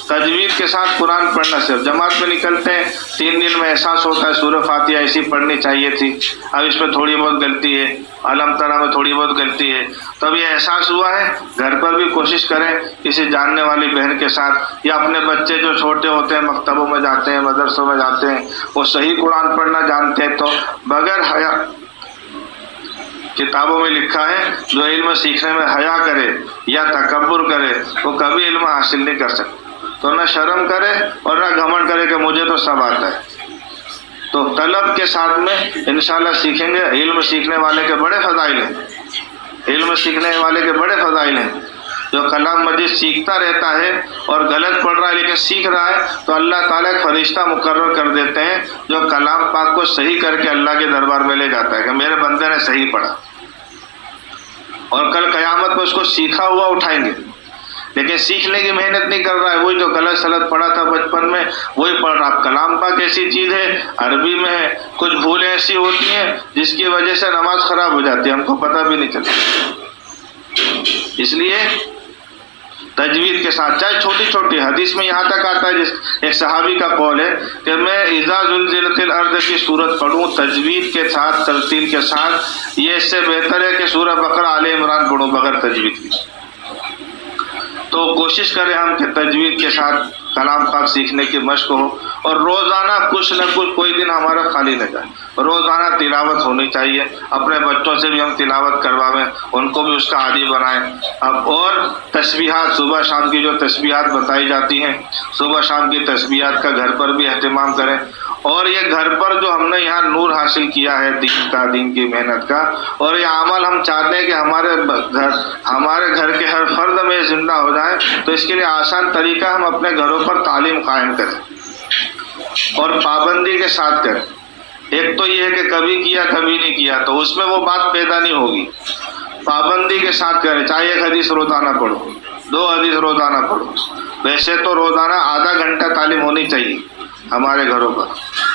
تجوید کے ساتھ قرآن پڑھنا. صرف جماعت میں نکلتے ہیں 3 دن میں احساس ہوتا ہے سورہ فاتحہ ایسی پڑھنی چاہیے تھی، اب اس میں تھوڑی بہت غلطی ہے، علم ترا میں تھوڑی بہت غلطی ہے. تب یہ احساس ہوا ہے، گھر پر بھی کوشش کریں کسی جاننے والی بہن کے ساتھ، یا اپنے بچے جو چھوٹے ہوتے ہیں مکتبوں میں جاتے ہیں، مدرسوں میں جاتے ہیں، وہ صحیح قرآن پڑھنا جانتے ہیں تو بغیر حیا، کتابوں میں لکھا ہے جو علم سیکھنے میں حیا کرے یا تکبر کرے وہ کبھی علم حاصل نہیں کر سکتا. تو نہ شرم کرے اور نہ گھمنڈ کرے کہ مجھے تو سب آتا ہے. تو طلب کے ساتھ میں انشاءاللہ سیکھیں گے. علم سیکھنے والے کے بڑے فضائل ہیں، علم سیکھنے والے کے بڑے فضائل ہیں. جو کلام مجید سیکھتا رہتا ہے اور غلط پڑھ رہا ہے لیکن سیکھ رہا ہے تو اللہ تعالیٰ ایک فرشتہ مقرر کر دیتے ہیں جو کلام پاک کو صحیح کر کے اللہ کے دربار میں لے جاتا ہے کہ میرے بندے نے صحیح پڑھا. اور کل قیامت میں اس کو سیکھا ہوا اٹھائیں گے. لیکن سیکھنے کی محنت نہیں کر رہا ہے، وہی جو غلط سلط پڑھا تھا بچپن میں وہی پڑھ رہا. کلام پاک ایسی چیز ہے، عربی میں ہے، کچھ بھولیں ایسی ہوتی ہیں جس کی وجہ سے نماز خراب ہو جاتی ہے، ہم کو پتہ بھی نہیں چلتا. اس لیے تجوید کے ساتھ، چاہے چھوٹی چھوٹی، حدیث میں یہاں تک آتا ہے، جس ایک صحابی کا قول ہے کہ میں اذا زلزلت الارض کی صورت پڑھوں تجوید کے ساتھ، ترتیل کے ساتھ، یہ اس سے بہتر ہے کہ سورہ بقرہ آل عمران پڑھوں بغیر تجوید کی. تو کوشش کریں ہم کہ تجوید کے ساتھ کلام پاک سیکھنے کی مشق ہو، اور روزانہ کچھ نہ کچھ کوئی دن ہمارا خالی نہ جائے. روزانہ تلاوت ہونی چاہیے. اپنے بچوں سے بھی ہم تلاوت کرواویں، ان کو بھی اس کا عادی بنائیں. اب اور تسبیحات، صبح شام کی جو تسبیحات بتائی جاتی ہیں، صبح شام کی تسبیحات کا گھر پر بھی اہتمام کریں. اور یہ گھر پر جو ہم نے یہاں نور حاصل کیا ہے دین کا، دین کی محنت کا، اور یہ عمل ہم چاہتے ہیں کہ ہمارے گھر کے ہر فرد میں زندہ ہو جائے، تو اس کے لیے آسان طریقہ ہم اپنے گھروں پر تعلیم قائم کریں اور پابندی کے ساتھ کریں. ایک تو یہ ہے کہ کبھی کیا کبھی نہیں کیا تو اس میں وہ بات پیدا نہیں ہوگی. پابندی کے ساتھ کریں، چاہے 1 حدیث روزانہ پڑھو، 2 حدیث روزانہ پڑھو. ویسے تو روزانہ آدھا گھنٹہ تعلیم ہونی چاہیے ہمارے گھروں پر،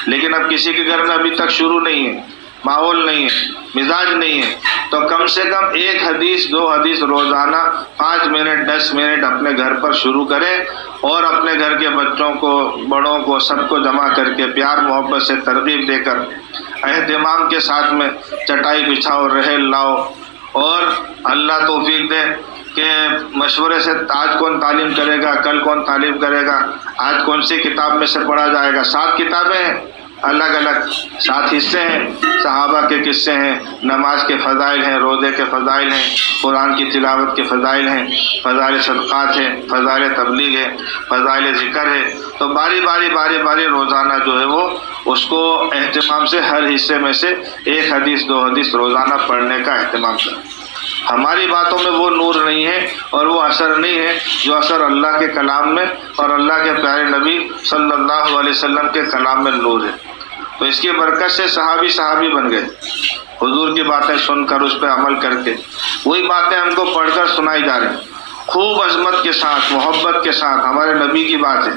لیکن اب کسی کے گھر میں ابھی تک شروع نہیں ہے، ماحول نہیں ہے، مزاج نہیں ہے، تو کم سے کم 1 حدیث 2 حدیث روزانہ 5 منٹ 10 منٹ اپنے گھر پر شروع کریں، اور اپنے گھر کے بچوں کو، بڑوں کو، سب کو جمع کر کے پیار محبت سے ترغیب دے کر اہتمام کے ساتھ میں چٹائی بچھاؤ، رحل لاؤ. اور اللہ توفیق دے کہ مشورے سے آج کون تعلیم کرے گا، کل کون تعلیم کرے گا، آج کون سی کتاب میں سے پڑھا جائے گا. 7 کتابیں ہیں الگ الگ 7 حصے ہیں، صحابہ کے قصے ہیں، نماز کے فضائل ہیں، روزے کے فضائل ہیں، قرآن کی تلاوت کے فضائل ہیں، فضائل صدقات ہیں، فضائل تبلیغ ہے، فضائل ذکر ہے۔ تو باری باری روزانہ جو ہے وہ اس کو اہتمام سے ہر حصے میں سے 1 حدیث 2 حدیث روزانہ پڑھنے کا اہتمام کریں۔ ہماری باتوں میں وہ نور نہیں ہے اور وہ اثر نہیں ہے جو اثر اللہ کے کلام میں اور اللہ کے پیارے نبی صلی اللہ علیہ وسلم کے کلام میں نور ہے۔ تو اس کی برکت سے صحابی بن گئے، حضور کی باتیں سن کر اس پہ عمل کر کے وہی باتیں ہم کو پڑھ کر سنائی جا رہی ہیں، خوب عظمت کے ساتھ، محبت کے ساتھ۔ ہمارے نبی کی بات ہے،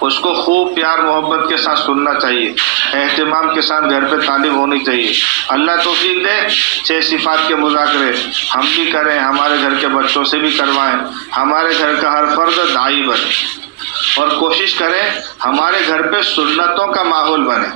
اس کو خوب پیار محبت کے ساتھ سننا چاہیے، اہتمام کے ساتھ گھر پہ تعلیم ہونی چاہیے۔ اللہ توفیق دے 6 صفات کے مذاکرے ہم بھی کریں، ہمارے گھر کے بچوں سے بھی کروائیں، ہمارے گھر کا ہر فرد داعی بنے، اور کوشش کریں ہمارے گھر پہ سنتوں کا ماحول بنے۔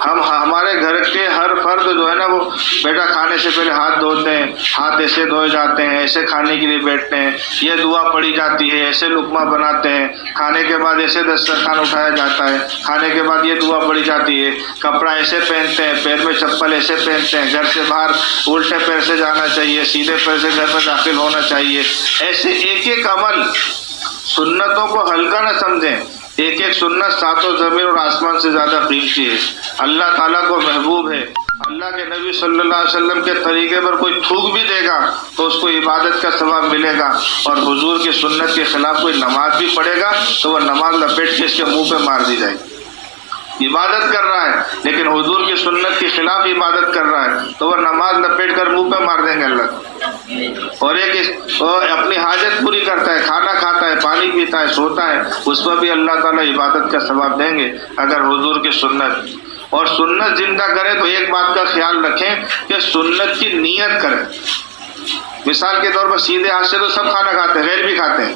ہمارے گھر کے ہر فرد جو ہے نا وہ بیٹا کھانے سے پہلے ہاتھ دھوتے ہیں، ہاتھ ایسے دھوئے جاتے ہیں، ایسے کھانے کے لیے بیٹھتے ہیں، یہ دعا پڑھی جاتی ہے، ایسے لقمہ بناتے ہیں، کھانے کے بعد ایسے دسترخوان اٹھایا جاتا ہے، کھانے کے بعد یہ دعا پڑھی جاتی ہے، کپڑا ایسے پہنتے ہیں، پیر میں چپل ایسے پہنتے ہیں، گھر سے باہر الٹے پیر سے جانا چاہیے، سیدھے پیر سے گھر میں داخل ہونا چاہیے۔ ایسے ایک عمل، سنتوں کو ہلکا نہ سمجھیں، ایک سنت 7 زمین اور آسمان سے زیادہ قیمتی ہے، اللہ تعالیٰ کو محبوب ہے۔ اللہ کے نبی صلی اللہ علیہ وسلم کے طریقے پر کوئی تھوک بھی دے گا تو اس کو عبادت کا ثواب ملے گا، اور حضور کی سنت کے خلاف کوئی نماز بھی پڑھے گا تو وہ نماز لپیٹ کے اس کے منہ پہ مار دی جائے گی۔ عبادت کر رہا ہے لیکن حضور کی سنت کے خلاف عبادت کر رہا ہے تو وہ نماز لپیٹ کر منہ پہ مار دیں گے اللہ کو۔ اور ایک اپنی حاجت پوری کرتا ہے، کھانا کھاتا ہے، پانی پیتا ہے، سوتا ہے، اس پر بھی اللہ تعالیٰ عبادت کا ثواب دیں گے اگر حضور کی سنت اور سنت زندہ کرے۔ تو ایک بات کا خیال رکھیں کہ سنت کی نیت کریں۔ مثال کے طور پر سیدھے ہاتھ سے تو سب کھانا کھاتے ہیں، غیر بھی کھاتے ہیں،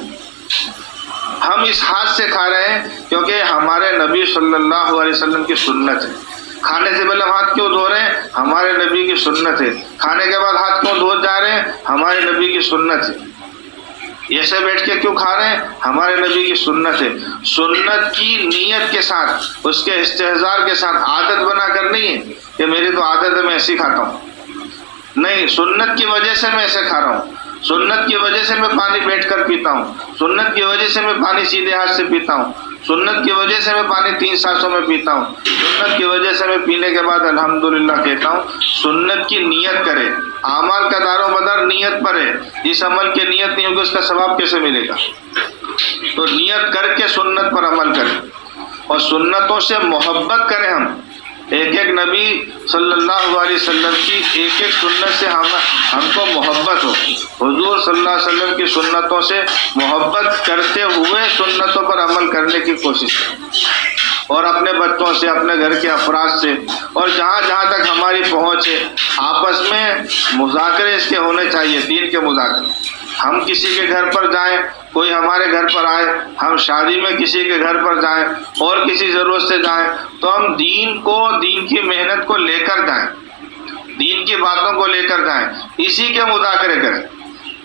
ہم اس ہاتھ سے کھا رہے ہیں کیونکہ ہمارے نبی صلی اللہ علیہ وسلم کی سنت ہے۔ کھانے سے پہلے ہاتھ کیوں دھو رہے ہیں؟ ہمارے نبی کی سنت ہے۔ کھانے کے بعد ہاتھ کیوں دھو جا رہے ہیں؟ ہمارے نبی کی سنت ہے۔ ایسے بیٹھ کے کیوں کھا رہے ہیں؟ ہمارے نبی کی سنت ہے۔ سنت کی نیت کے ساتھ، اس کے استحضار کے ساتھ، عادت بنا کر نہیں ہے کہ میری تو عادت ہے میں ایسے ہی کھاتا ہوں، نہیں، سنت کی وجہ سے میں ایسے کھا رہا ہوں، سنت کی وجہ سے میں پانی بیٹھ کر پیتا ہوں، سنت کی وجہ سے میں پانی سیدھے ہاتھ سے پیتا ہوں، سنت کی وجہ سے میں پانی 3 سانسوں میں پیتا ہوں، سنت کی وجہ سے میں پینے کے بعد الحمدللہ کہتا ہوں۔ سنت کی نیت کرے، اعمال کا دار و مدار نیت پر ہے، جس عمل کی نیت نہیں ہوگی اس کا ثواب کیسے ملے گا؟ تو نیت کر کے سنت پر عمل کریں اور سنتوں سے محبت کریں۔ ایک نبی صلی اللہ علیہ وسلم کی ایک سنت سے ہم کو محبت ہو، حضور صلی اللہ علیہ وسلم کی سنتوں سے محبت کرتے ہوئے سنتوں پر عمل کرنے کی کوشش کریں، اور اپنے بچوں سے، اپنے گھر کے افراد سے، اور جہاں تک ہماری پہنچ ہے آپس میں مذاکرے اس کے ہونے چاہیے، دین کے مذاکرے۔ ہم کسی کے گھر پر جائیں، کوئی ہمارے گھر پر آئے، ہم شادی میں کسی کے گھر پر جائیں اور کسی ضرورت سے جائیں تو ہم دین کی محنت کو لے کر جائیں، دین کی باتوں کو لے کر جائیں، اسی کے مذاکرے کریں۔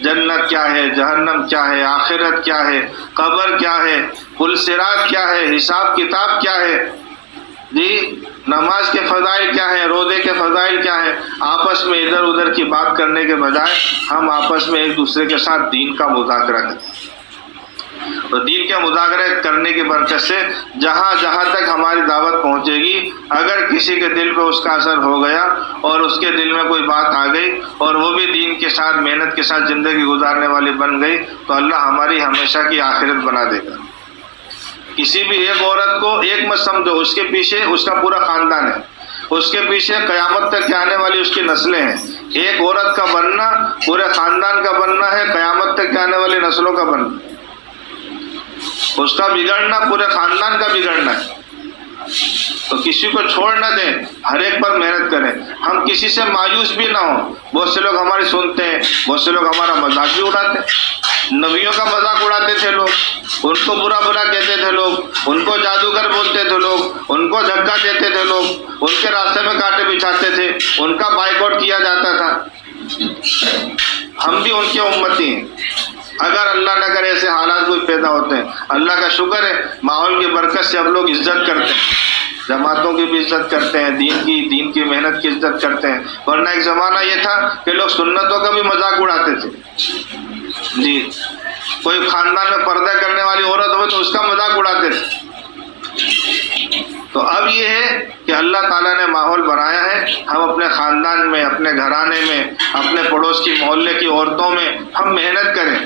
جنت کیا ہے، جہنم کیا ہے، آخرت کیا ہے، قبر کیا ہے، پل صراط کیا ہے، حساب کتاب کیا ہے، جی نماز کے فضائل کیا ہے، روزے کے فضائل کیا ہے۔ آپس میں ادھر ادھر کی بات کرنے کے بجائے ہم آپس میں ایک دوسرے کے ساتھ دین کا مذاکرہ کریں، تو دین کے مذاکرے کرنے کی برکت سے جہاں تک ہماری دعوت پہنچے گی، اگر کسی کے دل پہ اس کا اثر ہو گیا اور اس کے دل میں کوئی بات آ گئی اور وہ بھی دین کے ساتھ محنت کے ساتھ زندگی گزارنے والی بن گئی تو اللہ ہماری ہمیشہ کی آخرت بنا دے گا۔ کسی بھی ایک عورت کو ایک مت سمجھو، اس کے پیچھے اس کا پورا خاندان ہے، اس کے پیچھے قیامت تک آنے والی اس کی نسلیں ہیں۔ ایک عورت کا بننا پورے خاندان کا بننا ہے، قیامت تک آنے والی نسلوں کا بننا، اس کا بگڑنا پورے خاندان کا بگڑنا ہے۔ تو کسی کو چھوڑ نہ دیں، ہر ایک پر محنت کریں، ہم کسی سے مایوس بھی نہ ہوں۔ بہت سے لوگ ہماری سنتے ہیں، بہت سے لوگ ہمارا مذاق بھی اڑاتے ہیں، نبیوں کا مذاق اڑاتے تھے لوگ، ان کو برا کہتے تھے لوگ، ان کو جادوگر بولتے تھے لوگ، ان کو دھکا دیتے تھے لوگ، ان کے راستے میں کانٹے بچھاتے تھے، ان کا بائیکاٹ کیا جاتا تھا۔ ہم بھی ان کے امتی ہیں، اگر اللہ نہ کرے ایسے حالات کوئی پیدا ہوتے ہیں، اللہ کا شکر ہے ماحول کی برکت سے ہم لوگ عزت کرتے ہیں، جماعتوں کی بھی عزت کرتے ہیں، دین کی محنت کی عزت کرتے ہیں، ورنہ ایک زمانہ یہ تھا کہ لوگ سنتوں کا بھی مذاق اڑاتے تھے. جی، کوئی خاندان میں پردہ کرنے والی عورت ہو تو اس کا مذاق اڑاتے تھے. تو اب یہ ہے کہ اللہ تعالیٰ نے ماحول بنایا ہے، ہم اپنے خاندان میں، اپنے گھرانے میں، اپنے پڑوس کی محلے کی عورتوں میں ہم محنت کریں،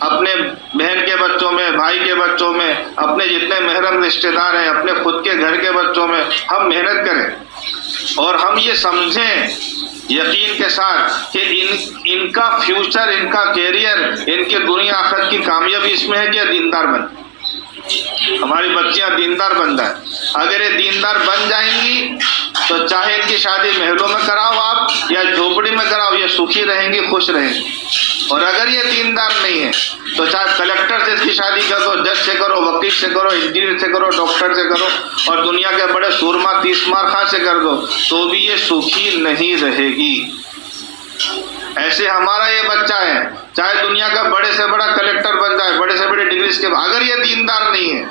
اپنے بہن کے بچوں میں، بھائی کے بچوں میں، اپنے جتنے محرم رشتہ دار ہیں، اپنے خود کے گھر کے بچوں میں ہم محنت کریں، اور ہم یہ سمجھیں یقین کے ساتھ کہ ان کا فیوچر، ان کا کیریئر، ان کے دنیا آخرت کی کامیابی اس میں ہے کہ دیندار بن. ہماری بچیاں دیندار بن جائیں. اگر یہ دیندار بن جائیں گی تو چاہے ان کی شادی محلوں میں کراؤ آپ یا جھوپڑی میں کراؤ، یہ سکھی رہیں گی، خوش رہیں گی. اور اگر یہ دیندار نہیں ہے تو چاہے کلکٹر سے اس کی شادی کر دو، جج سے کرو، وکیل سے کرو، انجینئر سے کرو، ڈاکٹر سے کرو، اور دنیا کے بڑے سورما تیسمار خاں سے کر دو، تو بھی یہ سکھی نہیں رہے گی. ایسے ہمارا یہ بچہ ہے، چاہے دنیا کا بڑے سے بڑا کلکٹر بن جائے، بڑے سے بڑے ڈگری کے بعد، اگر یہ دیندار نہیں ہے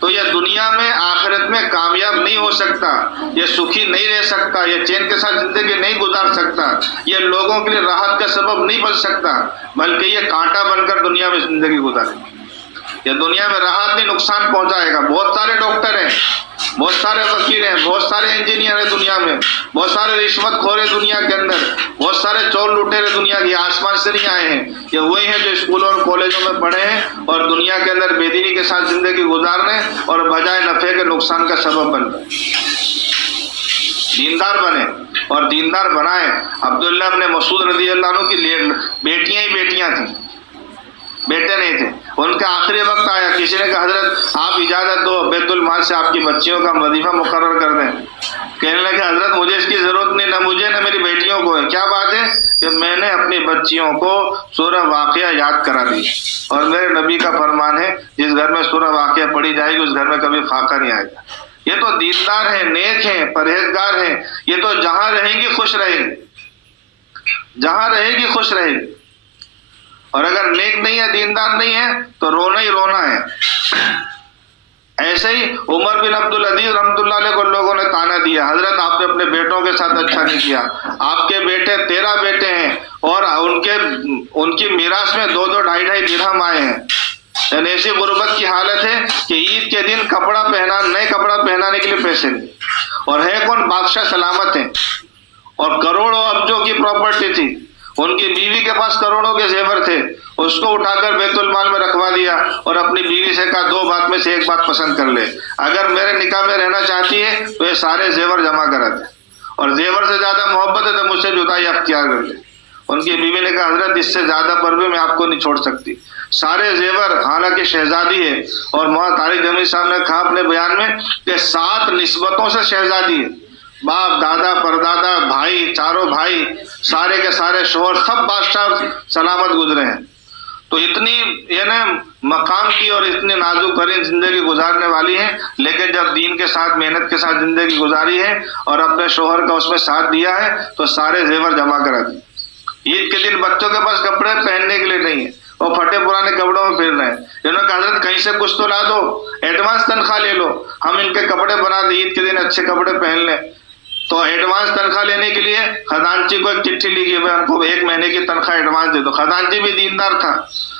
تو یہ دنیا میں آخرت میں کامیاب نہیں ہو سکتا، یہ سکھی نہیں رہ سکتا، یہ چین کے ساتھ زندگی نہیں گزار سکتا، یہ لوگوں کے لیے راحت کا سبب نہیں بن سکتا، بلکہ یہ کانٹا بن کر دنیا میں زندگی گزارے. یہ دنیا میں راحت نہیں، نقصان پہنچائے گا. بہت سارے ڈاکٹر ہیں، بہت سارے وکیل ہیں، بہت سارے انجینئر ہیں دنیا میں، بہت سارے رشوت خور ہیں دنیا کے اندر، بہت سارے چور لٹیرے دنیا کے آسمان سے نہیں آئے ہیں. یہ وہی ہیں جو اسکولوں اور کالجوں میں پڑھے ہیں اور دنیا کے اندر بے دینی کے ساتھ زندگی گزارنے اور بجائے نفع کے نقصان کا سبب بن گئے. دیندار بنے اور دیندار بنائیں. عبداللہ ابن مسعود رضی اللہ عنہ کی بیٹیاں ہی بیٹیاں تھیں، بیٹے نہیں تھے. ان کا آخری وقت آیا، کسی نے کہا حضرت آپ اجازت دو، بیت المال سے آپ کی بچیوں کا وظیفہ مقرر کر دیں. کہنے لگے حضرت مجھے اس کی ضرورت نہیں، نہ مجھے نہ میری بیٹیوں کو ہے. کیا بات ہے؟ کہ میں نے اپنی بچیوں کو سورہ واقعہ یاد کرا دی، اور میرے نبی کا فرمان ہے جس گھر میں سورہ واقعہ پڑھی جائے گی اس گھر میں کبھی فاقہ نہیں آئے گا. یہ تو دیندار ہیں، نیک ہیں، پرہیزگار ہیں. یہ تو جہاں رہیں گی خوش رہیں گی، جہاں رہے گی خوش رہے گی. اور اگر نیک نہیں ہے، دیندار نہیں ہے تو رونا ہی رونا ہے. ایسے ہی عمر بن عبدالعزیز رحمۃ اللہ علیہ کو لوگوں نے تانا دیا، حضرت آپ نے اپنے بیٹوں کے ساتھ اچھا نہیں کیا، آپ کے بیٹے 13 بیٹے ہیں اور ان کی میراث میں 2 2.5 درہم آئے ہیں. یعنی ایسی غربت کی حالت ہے کہ عید کے دن نئے کپڑا پہنانے کے لیے پیسے نہیں، اور ہے کون؟ بادشاہ سلامت ہیں، اور کروڑوں ابجوں کی پراپرٹی تھی. ان کی بیوی کے پاس کروڑوں کے زیور تھے، اس کو اٹھا کر بیت المال میں رکھوا دیا اور اپنی بیوی سے کہا 2 بات میں سے ایک بات پسند کر لے، اگر میرے نکاح میں رہنا چاہتی ہے تو یہ سارے زیور جمع کرا دے، اور زیور سے زیادہ محبت ہے تو مجھ سے جدائی اختیار کر لے. ان کی بیوی نے کہا حضرت اس سے زیادہ پر بھی میں آپ کو نہیں چھوڑ سکتی. سارے زیور، حالانکہ شہزادی ہے، اور مولانا طارق جمیل صاحب نے کہا اپنے بیان میں کہ 7 نسبتوں سے شہزادی ہے، باپ، دادا، پردادا، بھائی، چاروں بھائی، سارے کے سارے شوہر، سب بادشاہ سلامت گزرے ہیں. تو اتنی یعنی مقام کی اور اتنی نازک ترین زندگی گزارنے والی ہیں، لیکن جب دین کے ساتھ، محنت کے ساتھ زندگی گزاری ہے اور اپنے شوہر کا اس میں ساتھ دیا ہے تو سارے زیور جمع کرا دیے. عید کے دن بچوں کے پاس کپڑے پہننے کے لیے نہیں ہے، وہ پھٹے پرانے کپڑوں میں پھر رہے ہیں. انہوں نے کہا حضرت کہیں سے کچھ تو لا دو، ایڈوانس تنخواہ لے لو، ہم ان کے کپڑے بنا دیں، عید کے دن اچھے کپڑے پہن لیں. تو ایڈوانس تنخواہ لینے کے لیے خزانچی کو ایک چٹھی لکھی، میں ہم کو 1 مہینے کی تنخواہ ایڈوانس دے دو. خزانچی بھی دیندار تھا،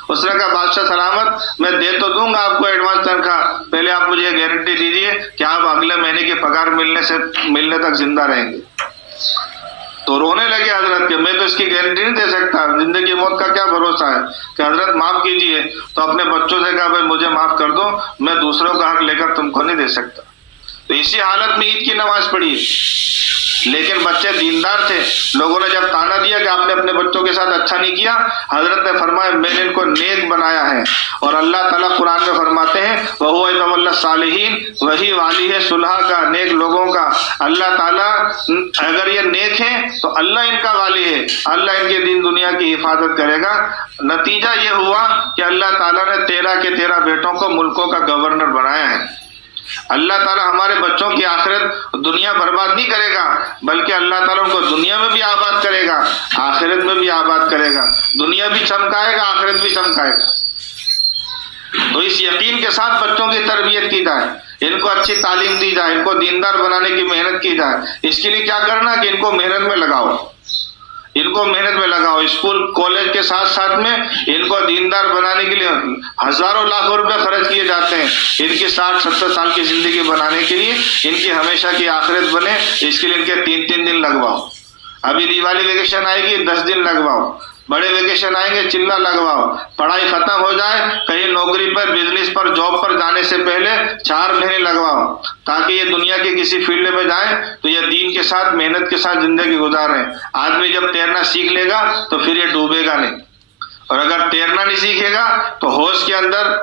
اس نے کہا بادشاہ سلامت میں دے تو دوں گا آپ کو ایڈوانس تنخواہ، پہلے آپ مجھے گارنٹی دیجیے کہ آپ اگلے مہینے کی پگار ملنے تک زندہ رہیں گے. تو رونے لگے حضرت کہ میں تو اس کی گارنٹی نہیں دے سکتا، زندگی موت کا کیا بھروسہ ہے. کہ حضرت معاف کیجیے. تو اپنے بچوں سے کہا بھائی مجھے معاف کر دو، میں دوسروں کا حق لے کر تم کو نہیں دے سکتا. تو اسی حالت میں عید کی نماز پڑھی، لیکن بچے دیندار تھے. لوگوں نے جب تانا دیا کہ آپ نے اپنے بچوں کے ساتھ اچھا نہیں کیا، حضرت نے فرمایا میں نے ان کو نیک بنایا ہے. اور اللہ تعالیٰ قرآن میں فرماتے ہیں وَهُوَ يَتَوَلَّى الصَّالِحِينَ، وہی والی ہے صلح کا، نیک لوگوں کا. اللہ تعالیٰ اگر یہ نیک ہیں تو اللہ ان کا والی ہے، اللہ ان کے دین دنیا کی حفاظت کرے گا. نتیجہ یہ ہوا کہ اللہ تعالیٰ نے 13 کے 13 بیٹوں کو ملکوں کا گورنر بنایا ہے. اللہ تعالیٰ ہمارے بچوں کی آخرت دنیا برباد نہیں کرے گا، بلکہ اللہ تعالیٰ ان کو دنیا میں بھی آباد کرے گا، آخرت میں بھی آباد کرے گا. دنیا بھی چمکائے گا، آخرت بھی چمکائے گا. تو اس یقین کے ساتھ بچوں کی تربیت کی جائے. ان کو اچھی تعلیم دی جائے، ان کو دیندار بنانے کی محنت کی جائے۔ اس کے لیے کیا کرنا کہ ان کو محنت میں لگاؤ، ان کو محنت میں لگاؤ۔ اسکول کالج کے ساتھ ساتھ میں ان کو دیندار بنانے کے لیے ہزاروں لاکھوں روپے خرچ کیے جاتے ہیں، ان کی 60-70 سال کی زندگی بنانے کے لیے، ان کی ہمیشہ کی آخرت بنے، اس کے لیے ان کے 3 دن لگواؤ۔ ابھی دیوالی ویکیشن آئے گی 10 دن لگواؤ، بڑے ویکیشن آئیں گے چلہ لگواؤ۔ پڑھائی ختم ہو جائے کہیں نوکری پر، بزنس پر، جاب پر جانے سے پہلے 4 مہینے لگواؤ، تاکہ یہ دنیا کے کسی فیلڈ میں جائیں تو یہ دین کے ساتھ محنت کے ساتھ زندگی گزاریں۔ آدمی جب تیرنا سیکھ لے گا تو پھر یہ ڈوبے گا نہیں، اور اگر تیرنا نہیں سیکھے گا تو ہوش کے اندر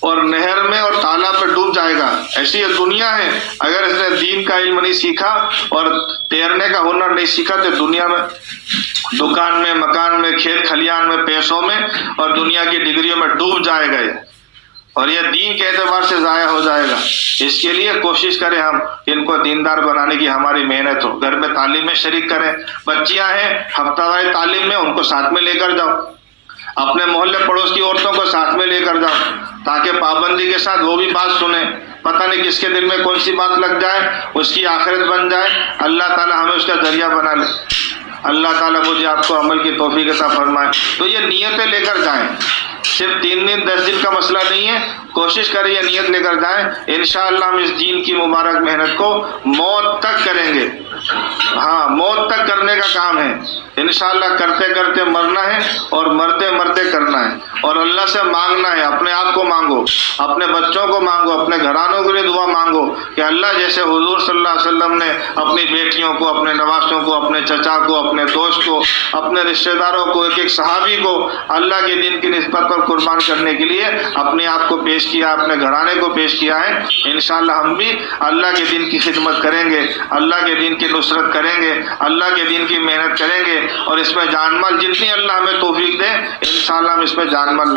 اور نہر میں اور تالاب پہ ڈوب جائے گا۔ ایسی یہ دنیا ہے، اگر اس نے دین کا علم نہیں سیکھا اور تیرنے کا ہنر نہیں سیکھا تو دنیا میں، دکان میں، مکان میں، کھیت کھلیان میں، پیسوں میں اور دنیا کی ڈگریوں میں ڈوب جائے گا، اور یہ دین کے اعتبار سے ضائع ہو جائے گا۔ اس کے لیے کوشش کریں ہم ان کو دیندار بنانے کی ہماری محنت ہو، گھر میں تعلیم میں شریک کریں۔ بچیاں ہیں ہفتہ واری تعلیم میں، ان کو ساتھ میں لے کر جاؤ، اپنے محلے پڑوس کی عورتوں کو ساتھ میں لے کر جاؤ، تاکہ پابندی کے ساتھ وہ بھی بات سنیں۔ پتہ نہیں کس کے دل میں کون سی بات لگ جائے، اس کی آخرت بن جائے، اللہ تعالی ہمیں اس کا ذریعہ بنا لے۔ اللہ تعالیٰ مجھے آپ کو عمل کی توفیق عطا فرمائے۔ تو یہ نیتیں لے کر جائیں، صرف 3 دن 10 دن کا مسئلہ نہیں ہے، کوشش کریں یہ نیت لے کر جائیں۔ انشاءاللہ ہم اس دین کی مبارک محنت کو موت تک کریں گے، ہاں موت تک کرنے کا کام ہے انشاءاللہ۔ کرتے کرتے مرنا ہے اور مرتے مرتے کرنا ہے، اور اللہ سے مانگنا ہے۔ اپنے آپ کو مانگو، اپنے بچوں کو مانگو، اپنے گھرانوں کے لیے دعا مانگو کہ اللہ جیسے حضور صلی اللہ علیہ وسلم نے اپنی بیٹیوں کو، اپنے نواسوں کو، اپنے چچا کو، اپنے دوست کو، اپنے رشتہ داروں کو، ایک ایک صحابی کو اللہ کے دین کی نسبت پر قربان کرنے کے لیے اپنے آپ کو پیش کیا، اپنے گھرانے کو پیش کیا ہے۔ انشاءاللہ ہم بھی اللہ کے دین کی خدمت کریں گے، اللہ کے دین کی نصرت کریں گے، اللہ کے دین کی محنت کریں گے، اور اس میں جان مال جتنی اللہ ہمیں توفیق دے انشاءاللہ ہم اس میں جان مال